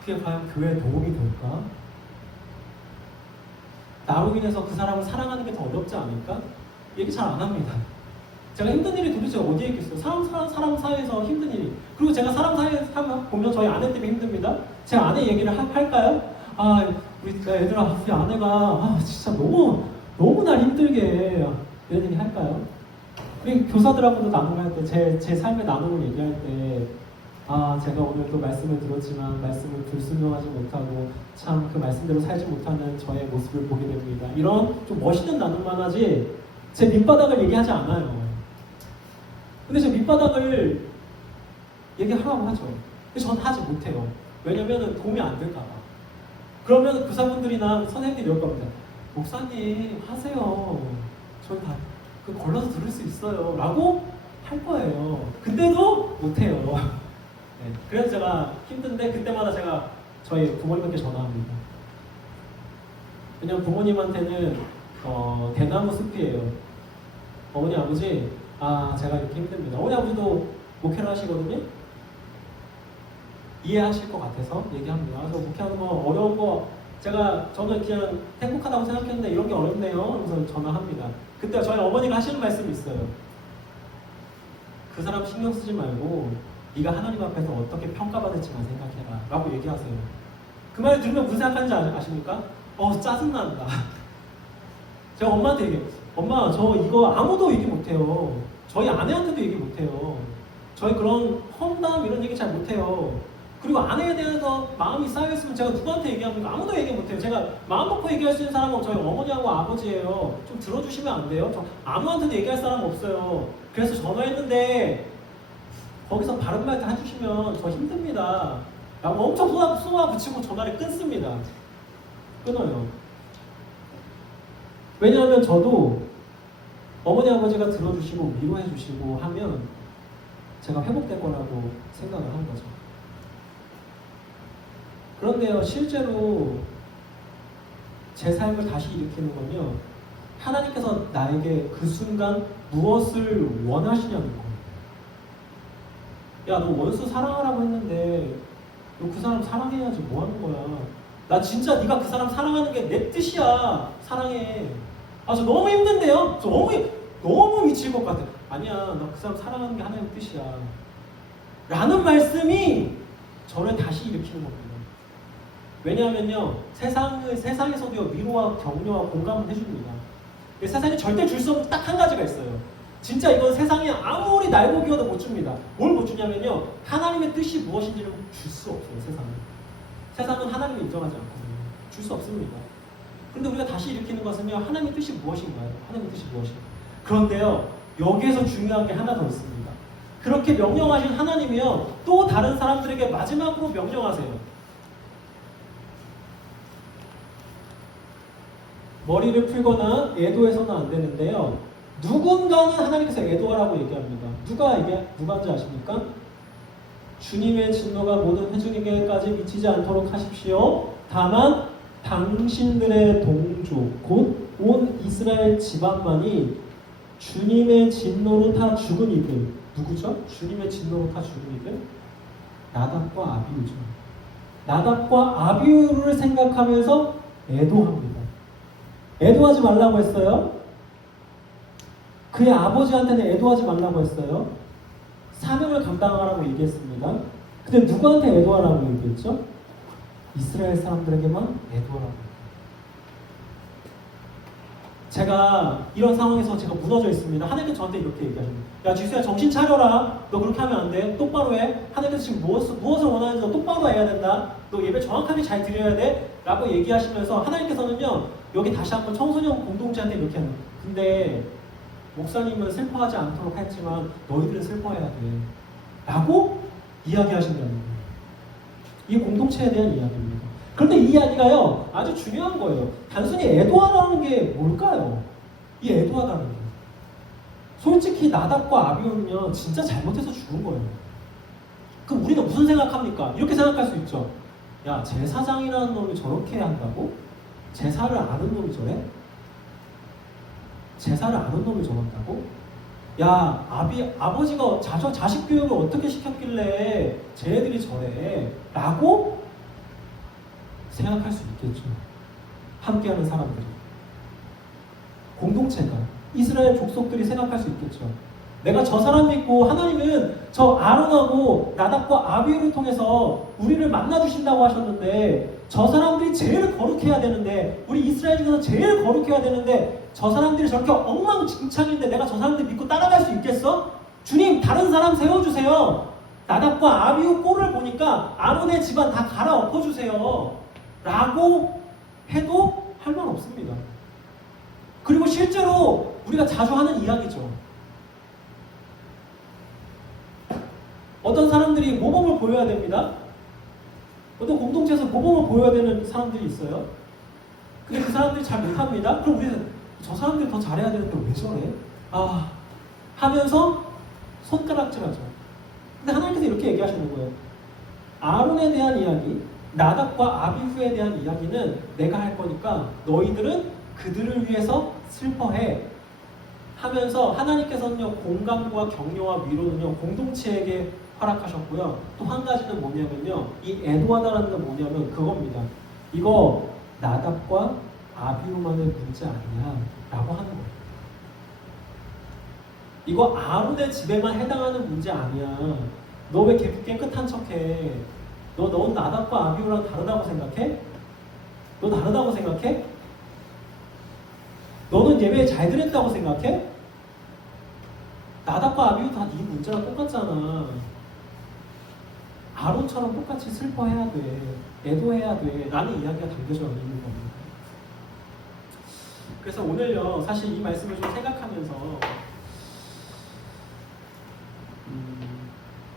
그게 과연 교회에 도움이 될까? 나로 인해서 그 사람을 사랑하는 게 더 어렵지 않을까? 얘기 잘 안 합니다. 제가 힘든 일이 도대체 어디에 있겠어요? 사람 사이에서 힘든 일이. 그리고 제가 사람 사이에서 보면 저희 아내 때문에 힘듭니다. 제 아내 얘기를 할까요? 얘들아, 우리 아내가 진짜 너무 날 힘들게 해. 이런 얘기 할까요? 그리고 교사들하고도 나눔할 때, 제 삶의 나눔을 얘기할 때, 제가 오늘 또 말씀을 들었지만 말씀을 불순종하지 못하고 참 그 말씀대로 살지 못하는 저의 모습을 보게 됩니다. 이런 좀 멋있는 나눔만 하지 제 밑바닥을 얘기하지 않아요. 근데 제 밑바닥을 얘기하라고 하죠. 근데 전 하지 못해요. 왜냐면 도움이 안 될까봐. 그러면 교사분들이나 선생님들이 이럴 겁니다. 목사님 하세요. 저희 다 걸러서 들을 수 있어요. 라고 할 거예요. 근데도 못해요. 네, 그래서 제가 힘든데 그때마다 제가 저희 부모님께 전화합니다. 왜냐면 부모님한테는 대나무 숲이에요. 어머니 아버지 제가 이렇게 힘듭니다. 어머니 아버지도 목회를 하시거든요. 이해하실 것 같아서 얘기합니다. 그래서 목회하는 거 어려운 거 저는 그냥 행복하다고 생각했는데 이런 게 어렵네요. 그래서 전화합니다. 그때 저희 어머니가 하시는 말씀이 있어요. 그 사람 신경 쓰지 말고 네가 하나님 앞에서 어떻게 평가받을지만 생각해라 라고 얘기하세요. 그 말 들으면 무슨 생각하는지 아십니까? 짜증난다. 제가 엄마한테 얘기해요. 엄마 저 이거 아무도 얘기 못해요. 저희 아내한테도 얘기 못해요. 저희 그런 험담 이런 얘기 잘 못해요. 그리고 아내에 대해서 마음이 쌓여있으면 제가 누구한테 얘기합니까? 아무도 얘기 못해요. 제가 마음 놓고 얘기할 수 있는 사람은 저희 어머니하고 아버지예요. 좀 들어주시면 안 돼요? 저 아무한테도 얘기할 사람 없어요. 그래서 전화했는데 거기서 바른 말 해주시면 저 힘듭니다. 라고 엄청 쏟아붙이고 전화를 끊습니다. 끊어요. 왜냐하면 저도 어머니 아버지가 들어주시고 위로해주시고 하면 제가 회복될 거라고 생각을 한 거죠. 그런데요, 실제로 제 삶을 다시 일으키는 건요, 하나님께서 나에게 그 순간 무엇을 원하시냐는 거예요. 야, 너 원수 사랑하라고 했는데 너 그 사람 사랑해야지 뭐 하는 거야. 나 진짜 네가 그 사람 사랑하는 게 내 뜻이야. 사랑해. 저 너무 힘든데요? 저 너무 미칠 것 같아. 아니야, 나 그 사람 사랑하는 게 하나님 뜻이야. 라는 말씀이 저를 다시 일으키는 겁니다. 왜냐하면요, 세상에서도요, 위로와 격려와 공감을 해줍니다. 세상이 절대 줄 수 없는 딱 한 가지가 있어요. 진짜 이건 세상에 아무리 날고 기어도 못 줍니다. 뭘 못 주냐면요, 하나님의 뜻이 무엇인지를 줄 수 없어요, 세상은. 세상은 하나님을 인정하지 않거든요. 줄 수 없습니다. 그런데 우리가 다시 일으키는 것은요, 하나님의 뜻이 무엇인가요? 하나님의 뜻이 무엇인가요? 그런데요, 여기에서 중요한 게 하나 더 있습니다. 그렇게 명령하신 하나님이요, 또 다른 사람들에게 마지막으로 명령하세요. 머리를 풀거나 애도해서는 안 되는데요, 누군가는 하나님께서 애도하라고 얘기합니다. 누가인지 아십니까? 주님의 진노가 모든 회중에게까지 미치지 않도록 하십시오. 다만 당신들의 동족 곧 온 이스라엘 집안만이 주님의 진노로 다 죽은 이들. 누구죠? 주님의 진노로 다 죽은 이들? 나답과 아비우죠. 나답과 아비우를 생각하면서 애도합니다. 애도하지 말라고 했어요. 그의 아버지한테는 애도하지 말라고 했어요. 사명을 감당하라고 얘기했습니다. 근데 누구한테 애도하라고 얘기했죠? 이스라엘 사람들에게만 애도하라고. 제가 이런 상황에서 제가 무너져 있습니다. 하나님께서 저한테 이렇게 얘기하십니다. 야 지수야 정신 차려라. 너 그렇게 하면 안 돼. 똑바로 해. 하나님께서 지금 무엇을 원하는지 너 똑바로 해야 된다. 너 예배 정확하게 잘 드려야 돼. 라고 얘기하시면서 하나님께서는요 여기 다시 한번 청소년 공동체한테 이렇게 하는 거예요. 근데 목사님은 슬퍼하지 않도록 했지만 너희들은 슬퍼해야 돼. 라고 이야기하신다는 거예요. 이 공동체에 대한 이야기입니다. 그런데 이 이야기가요 아주 중요한 거예요. 단순히 애도하라는 게 뭘까요? 이 애도하다는 게 솔직히 나답과 아비온은요 진짜 잘못해서 죽은 거예요. 그럼 우리는 무슨 생각합니까? 이렇게 생각할 수 있죠. 야 제사장이라는 놈이 저렇게 한다고? 제사를 아는 놈이 저래? 제사를 아는 놈이 저런다고? 야 아버지가 자식 교육을 어떻게 시켰길래 쟤네들이 저래? 라고 생각할 수 있겠죠. 함께하는 사람들이, 공동체가, 이스라엘 족속들이 생각할 수 있겠죠. 내가 저 사람 믿고 하나님은 저 아론하고 나답과 아비후를 통해서 우리를 만나주신다고 하셨는데 저 사람들이 제일 거룩해야 되는데 우리 이스라엘 중에서 제일 거룩해야 되는데 저 사람들이 저렇게 엉망진창인데 내가 저 사람들 믿고 따라갈 수 있겠어? 주님 다른 사람 세워주세요. 나답과 아비후 꼴을 보니까 아론의 집안 다 갈아엎어주세요. 라고 해도 할 말 없습니다. 그리고 실제로 우리가 자주 하는 이야기죠. 어떤 사람들이 모범을 보여야 됩니다. 어떤 공동체에서 모범을 보여야 되는 사람들이 있어요. 근데 그 사람들이 잘 못합니다. 그럼 우리는 저 사람들이 더 잘해야 되는데 왜 저래? 하면서 손가락질하죠. 근데 하나님께서 이렇게 얘기하시는 거예요. 아론에 대한 이야기, 나답과 아비후에 대한 이야기는 내가 할 거니까 너희들은 그들을 위해서 슬퍼해. 하면서 하나님께서는요 공감과 격려와 위로는요 공동체에게 허락하셨고요. 또 한 가지는 뭐냐면요, 이 애도하다라는 건 뭐냐면 그겁니다. 이거 나답과 아비후만의 문제 아니야 라고 하는 거예요. 이거 아론의 집에만 해당하는 문제 아니야. 너 왜 깨끗한 척해? 넌 나답과 아비후랑 다르다고 생각해? 너 다르다고 생각해? 너는 예배에 잘 드렸다고 생각해? 나답과 아비후 다 네 문제랑 똑같잖아. 아론처럼 똑같이 슬퍼해야 돼. 애도해야 돼. 라는 이야기가 담겨져 있는 겁니다. 그래서 오늘요, 사실 이 말씀을 좀 생각하면서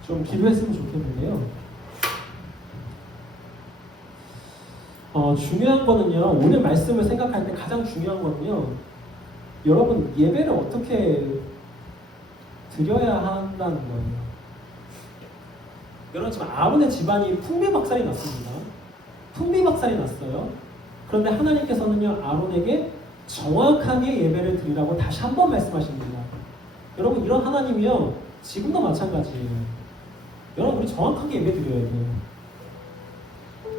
좀 기도했으면 좋겠는데요. 중요한 거는요, 오늘 말씀을 생각할 때 가장 중요한 거는요, 여러분 예배를 어떻게 드려야 한다는 거예요. 여러분 지금 아론의 집안이 풍비박살이 났습니다. 풍비박살이 났어요. 그런데 하나님께서는요 아론에게 정확하게 예배를 드리라고 다시 한 번 말씀하십니다. 여러분 이런 하나님이요 지금도 마찬가지예요. 여러분 우리 정확하게 예배 드려야 돼요.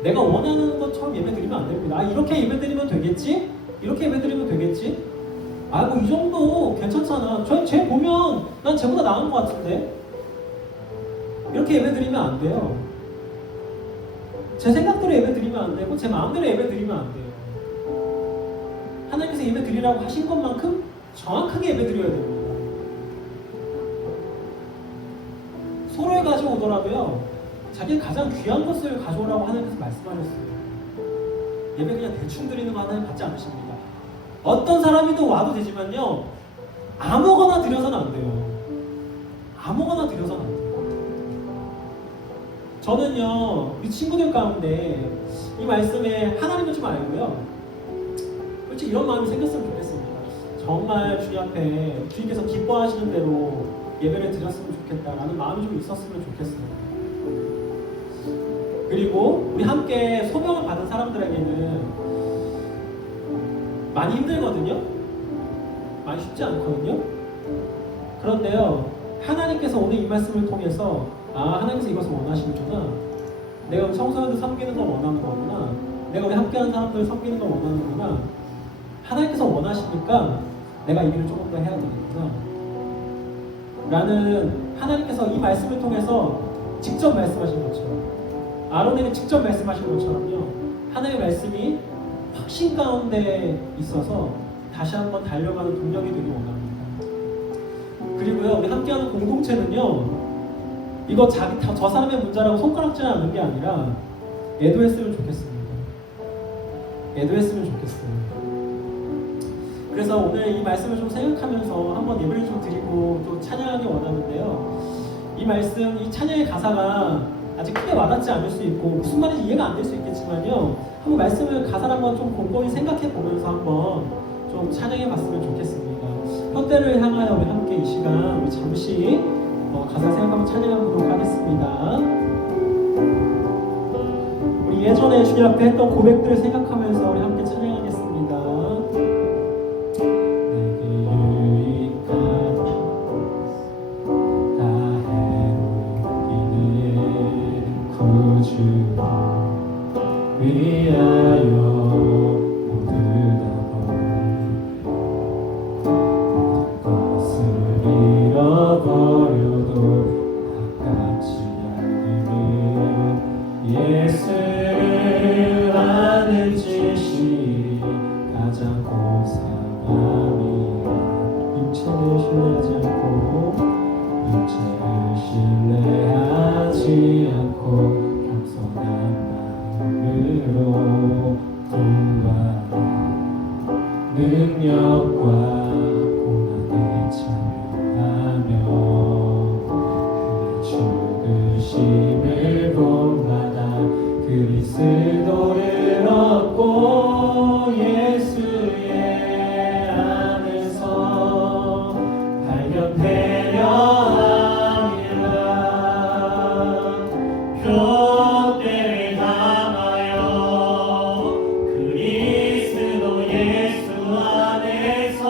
내가 원하는 것처럼 예배 드리면 안 됩니다. 이렇게 예배 드리면 되겠지? 이렇게 예배 드리면 되겠지? 뭐 이 정도 괜찮잖아. 쟤 보면 난 쟤보다 나은 것 같은데? 이렇게 예배 드리면 안 돼요. 제 생각대로 예배 드리면 안 되고 제 마음대로 예배 드리면 안 돼요. 하나님께서 예배 드리라고 하신 것만큼 정확하게 예배 드려야 됩니다. 소를 가져오더라도요 자기 가장 귀한 것을 가져오라고 하나님께서 말씀하셨어요. 예배 그냥 대충 드리는 거 하나님 받지 않으십니다. 어떤 사람이든 와도 되지만요 아무거나 드려서는 안 돼요. 아무거나 드려서는 안 돼요. 저는요 우리 친구들 가운데 이 말씀에 하나님을 좀 알고요 솔직히 이런 마음이 생겼으면 좋겠습니다. 정말 주님 앞에 주님께서 기뻐하시는 대로 예배를 드렸으면 좋겠다라는 마음이 좀 있었으면 좋겠어요. 그리고 우리 함께 소명을 받은 사람들에게는 많이 힘들거든요. 많이 쉽지 않거든요. 그런데요 하나님께서 오늘 이 말씀을 통해서 하나님께서 이것을 원하시는구나. 내가 우리 청소년들 섬기는 걸 원하는 거구나. 내가 우리 함께하는 사람들을 섬기는 걸 원하는구나. 하나님께서 원하시니까 내가 이 일을 조금 더 해야 되겠구나 라는 하나님께서 이 말씀을 통해서 직접 말씀하신 것처럼 아론에게 직접 말씀하신 것처럼요 하나님의 말씀이 확신 가운데 있어서 다시 한번 달려가는 동력이 되길 원합니다. 그리고요, 우리 함께하는 공동체는요, 이거 저 사람의 문제라고 손가락질하는 게 아니라 애도했으면 좋겠습니다. 애도했으면 좋겠어요. 그래서 오늘 이 말씀을 좀 생각하면서 한번 예배를 좀 드리고 또 찬양하기 원하는데요. 이 말씀, 이 찬양의 가사가 아직 크게 와닿지 않을 수 있고 무슨 말인지 이해가 안 될 수 있겠지만요. 한번 말씀을 가사를 한번 좀 곰곰이 생각해 보면서 한번 좀 찬양해 봤으면 좋겠습니다. 푯대를 향하여 우리 함께 이 시간 우리 잠시 가사 생각하면 찬양해 보도록 하겠습니다. 우리 예전에 주님 앞에 했던 고백들을 생각하면서 우리 함께 찬양하겠습니다. 위하여 모두 다 버린 것을 잃어버려도 아깝지 않으면 예수를 아는 지식이 가장 고상함이라. 육체를 신뢰하지 않고 겸손한 마음으로 구하라. 능력과 고난에 참여하며 그 죽으심을 본받아 그리스도를 얻고 예수의 안에서 발견되려 함이라. 표대를 담아요 그리스도 예수 안에서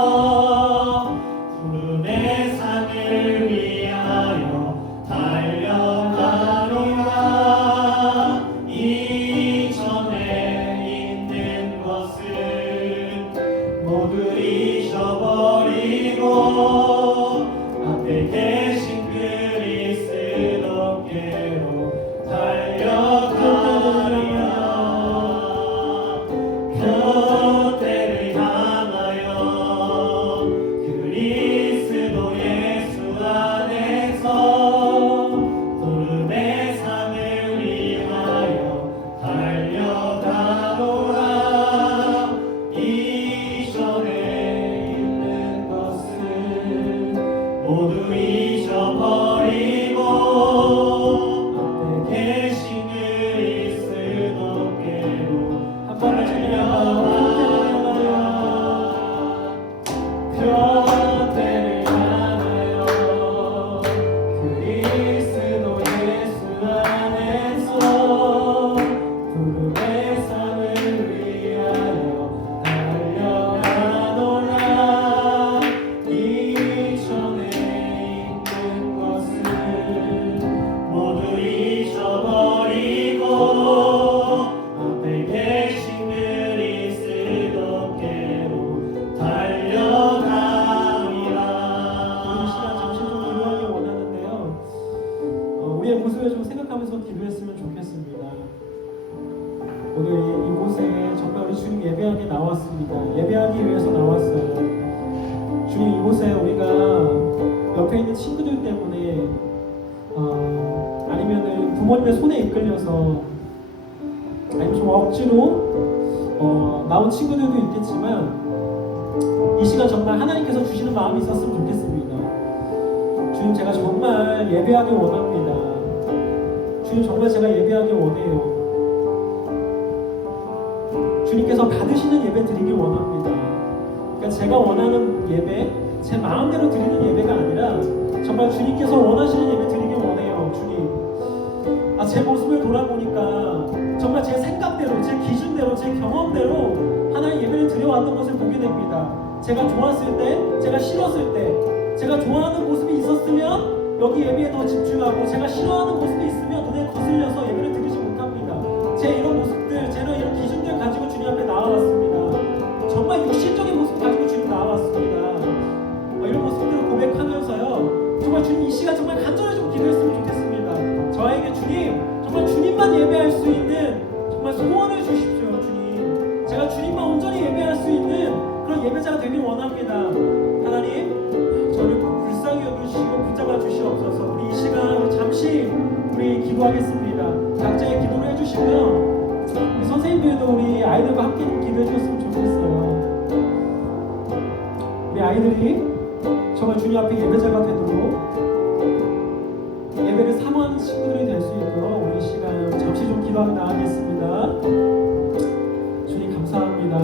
구름의 산을 위하여 달려가리라. 이전에 있는 것은 모두 잊어버리고 앞에 계신 그리스도께로 달려가리라. 표대를 향하여 그리스도 예수 안에서 구름의 산을 위하여 달려가노라. 이전에 있는 것은 모두 잊어버리고 앞에 계신 그리스도께로 달려가라. 표대를 향하여 그리스도 예수 안에서 구름의 산을 위하여 달려가노라. 이전에 있는 것은 모두 잊어버리고 앞에 계신 그리스도께로 달려가리라. 이 시간 잠시 좀 기도하기 원하는데요. 우리의 모습을 좀 생각하면서 기도했으면 좋겠습니다. 오늘 이곳에 정말 우리 주님 예배하게 나왔습니다. 예배하기 위해서 나왔어요. 주님, 이곳에 우리가 옆에 있는 친구들 때문에 아니면은 부모님의 손에 이끌려서 아니면 좀 억지로 나온 친구들도 있겠지만 이 시간 정말 하나님께서 주시는 마음이 있었으면 좋겠습니다. 주님, 제가 정말 예배하기 원합니다. 주님, 정말 제가 예배하기 원해요. 주님께서 받으시는 예배 드리길 원합니다. 그러니까 제가 원하는 예배, 제 마음대로 드리는 예배가 아니라 정말 주님께서 원하시는 예배 드리길 원해요. 주님, 제 모습을 돌아보니까 정말 제 생각대로, 제 기준대로, 제 경험대로 하나님 예배를 드려왔던 것을 보게 됩니다. 제가 좋았을 때, 제가 싫었을 때, 제가 좋아하는 모습이 있었으면 여기 예배에 더 집중하고, 제가 싫어하는 모습이 있으면 눈에 거슬려서 예배를 드리지 못합니다. 제 이런 모습들, 제 이런 기준들 가지고 주님 앞에 나와왔습니다. 정말 육신적인 모습 가지고 주님 나와왔습니다. 이런 모습들을 고백하면서요, 정말 주님 이 시간 정말 간절히 좀 기도했으면 좋겠습니다. 저에게 주님, 정말 주님만 예배할 수 있는 정말 소원을 주십시오. 주님, 제가 주님만 온전히 예배할 수 있는 그런 예배자가 되길 원합니다. 하나님, 저를 불쌍히 여기시고 붙잡아 주시옵소서. 우리 이 시간 우리 잠시 우리 기도하겠습니다. 각자의 기도를 해주시고요. 우리 선생님들도 우리 아이들과 함께 좀 기도해 주셨으면 좋겠어요. 우리 아이들이 정말 주님 앞에 예배자가 되도록 예배를 사모하는 친구들이 될 수 있도록 우리 이 시간 잠시 좀 기도하고 나가겠습니다. 주님 감사합니다.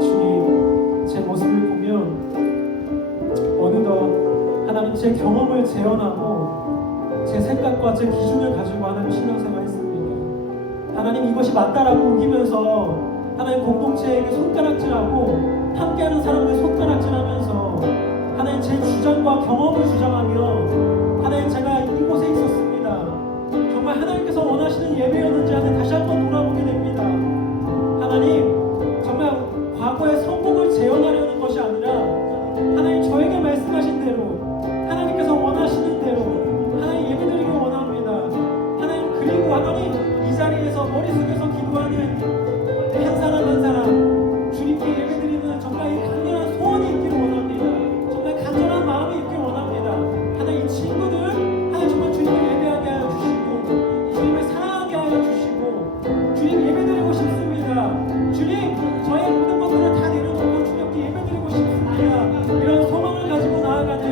주님, 제 모습을 보면 어느덧 하나님 제 경험을 재현하고 제 생각과 제 기준을 가지고 하나님 신앙생활 했습니다. 하나님 이것이 맞다라고 우기면서 하나님 공동체에게 손가락질하고 함께하는 사람들 손가락질하면서 하나님 제 주장과 경험을 주장하며 하나님 제가 이곳에 있었습니다. 정말 하나님께서 원하시는 예배였는지 하는 다시 한번 돌아보게 됩니다. 하나님 정말 과거의 성공을 재현하려는 것이 아니라 하나님 저에게 말씀하신 대로 하나님께서 원하시는 대로 하나님 예배드리길 원합니다. 하나님 그리고 하나님 이 자리에서 머릿속에서 기도하는 한 사람 한 사람 주님께 예배드리는 정말 이 강렬한 소원이 있기를 원합니다. 정말 간절한 마음이 있기를 원합니다. 하나님 이 친구들 하나님 정말 주님을 예배하게 하여 주시고 주님을 사랑하게 하여 주시고 주님 예배드리고 싶습니다. 주님 저의 모든 것들을 다 내려놓고 주님께 예배드리고 싶습니다. 이런 소망을 가지고 나아가는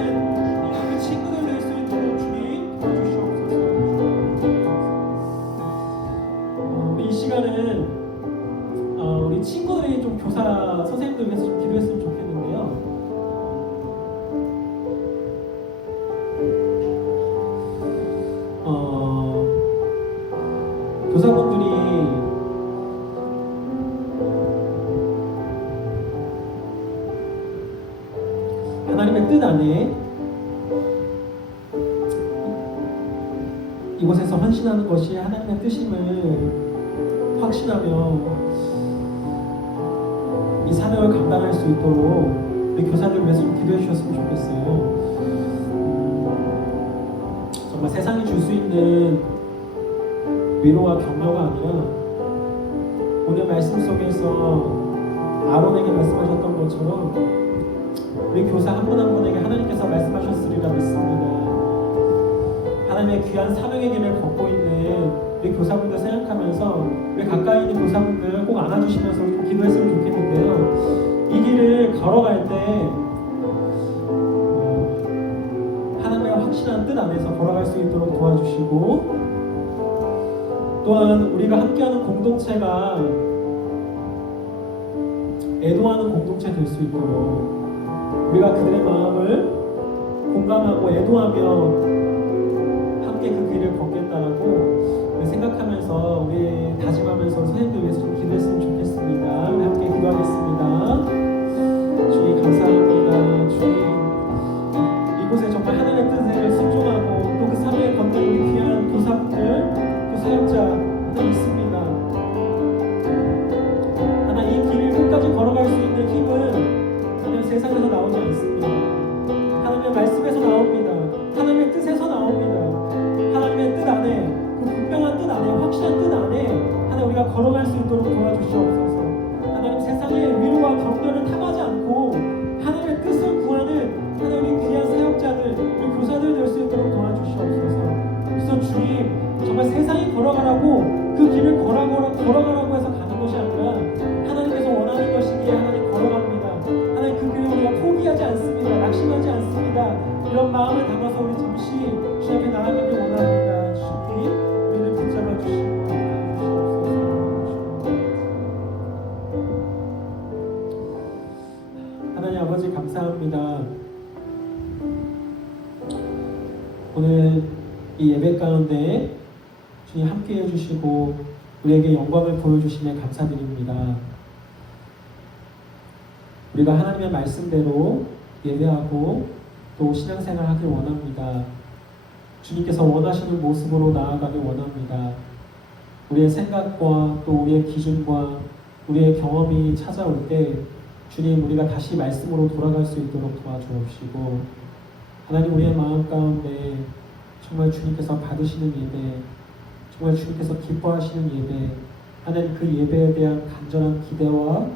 그 친구들 될 수 있도록 주님 도와주시옵소서. 우리 이 시간은 우리 친구들이 좀 교사 선생님들 위해서 좀 기도했으면 좋겠는데요. 교사분들이 하나님의 뜻 안에 이곳에서 헌신하는 것이 하나님의 뜻임을 확신하며 이 사명을 감당할 수 있도록 우리 교사들 위해서 좀 기도해 주셨으면 좋겠어요. 정말 세상이 줄 수 있는 위로와 격려가 아니라 오늘 말씀 속에서 아론에게 말씀하셨던 것처럼 우리 교사 한 분 한 분에게 하나님께서 말씀하셨으리라 믿습니다. 하나님의 귀한 사명의 길을 걷고 있는 우리 교사분들 생각하면서 우리 가까이 있는 교사분들 꼭 안아주시면서 좀 기도했으면 좋겠는데요. 이 길을 걸어갈 때 하나님의 확실한 뜻 안에서 걸어갈 수 있도록 도와주시고 또한 우리가 함께하는 공동체가 애도하는 공동체 될 수 있도록 우리가 그들의 마음을 공감하고 애도하며 함께 그 길을 걷겠다라고 생각하면서 우리 다짐하면서 선생님들 위해서 좀 기도했으면 좋겠습니다. 우리 함께 기도하겠습니다. 주님 감사합니다. 주님 이곳에 정말 하나님의 뜻을 순종하고 또 그 사명에 걷는 우리 귀한 교사분들 또 사역자 하나 있습니다. 하나 이 길을 끝까지 걸어갈 수 있는 힘은 하나님 세상에서 나오지 않습니다. 하나님의 말씀에서 나옵니다. 하나님의 뜻에서 나옵니다. 하나님의 뜻 안에 그 분명한 뜻 안에 확실한 뜻 안에 하나님 우리가 걸어갈 수 있도록 도와주시옵소서. 하나님 세상의 위로와 격려를 탐하지 않고 하나님의 뜻을 구하는 하나님 귀한 사역자들 우리 교사들 될 수 있도록 도와주시옵소서. 그래서 주님 정말 세상이 걸어가라고 그 길을 걸어가라고 해서 가는 것이 아니라 하나님께서 원하는 것이기에 하나님 걸어갑니다. 하나님 그 길을 우리가 포기하지 않습니다. 낙심하지 않습니다. 이런 마음을 담아서 우리 잠시 주님 앞에 나아가길 원합니다. 주님 우리를 붙잡아 주시고 하나님 아버지 감사합니다. 오늘 이 예배 가운데 주님 함께 해주시고 우리에게 영광을 보여주심에 감사드립니다. 우리가 하나님의 말씀대로 예배하고 또 신앙생활 하길 원합니다. 주님께서 원하시는 모습으로 나아가길 원합니다. 우리의 생각과 또 우리의 기준과 우리의 경험이 찾아올 때 주님 우리가 다시 말씀으로 돌아갈 수 있도록 도와주옵시고 하나님 우리의 마음 가운데 정말 주님께서 받으시는 예배 정말 주님께서 기뻐하시는 예배 하나님 그 예배에 대한 간절한 기대와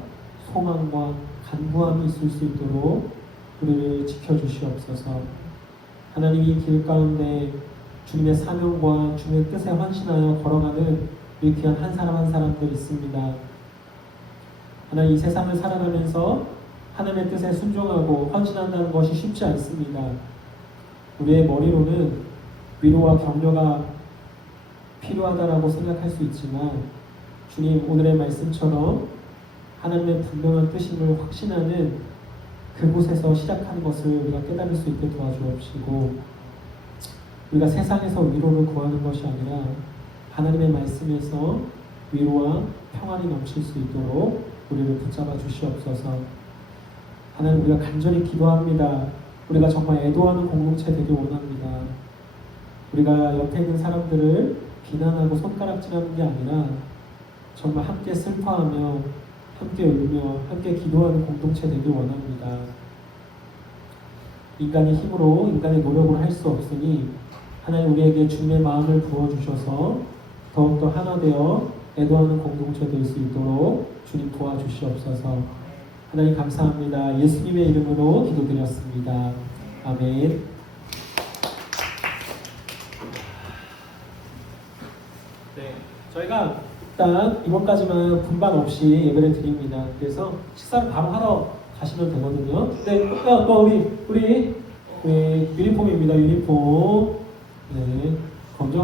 소망과 간구함이 있을 수 있도록 우리를 지켜주시옵소서. 하나님 이 길 가운데 주님의 사명과 주님의 뜻에 헌신하여 걸어가는 우리 귀한 한 사람 한 사람들 있습니다. 하나님 이 세상을 살아가면서 하나님의 뜻에 순종하고 헌신한다는 것이 쉽지 않습니다. 우리의 머리로는 위로와 격려가 필요하다라고 생각할 수 있지만 주님 오늘의 말씀처럼 하나님의 분명한 뜻임을 확신하는 그곳에서 시작하는 것을 우리가 깨달을 수 있게 도와주옵시고 우리가 세상에서 위로를 구하는 것이 아니라 하나님의 말씀에서 위로와 평안이 넘칠 수 있도록 우리를 붙잡아 주시옵소서. 하나님 우리가 간절히 기도합니다. 우리가 정말 애도하는 공동체 되길 원합니다. 우리가 옆에 있는 사람들을 비난하고 손가락질하는 게 아니라 정말 함께 슬퍼하며 함께 울며 함께 기도하는 공동체 되길 원합니다. 인간의 힘으로 인간의 노력으로 할 수 없으니 하나님 우리에게 주님의 마음을 부어주셔서 더욱더 하나 되어 애도하는 공동체 될 수 있도록 주님 도와주시옵소서. 하나님 감사합니다. 예수님의 이름으로 기도드렸습니다. 아멘. 네, 저희가 일단 이번까지만 분반 없이 예배를 드립니다. 그래서 식사를 바로 하러 가시면 되거든요. 네, 또 우리 유니폼입니다. 유니폼. 네, 검정.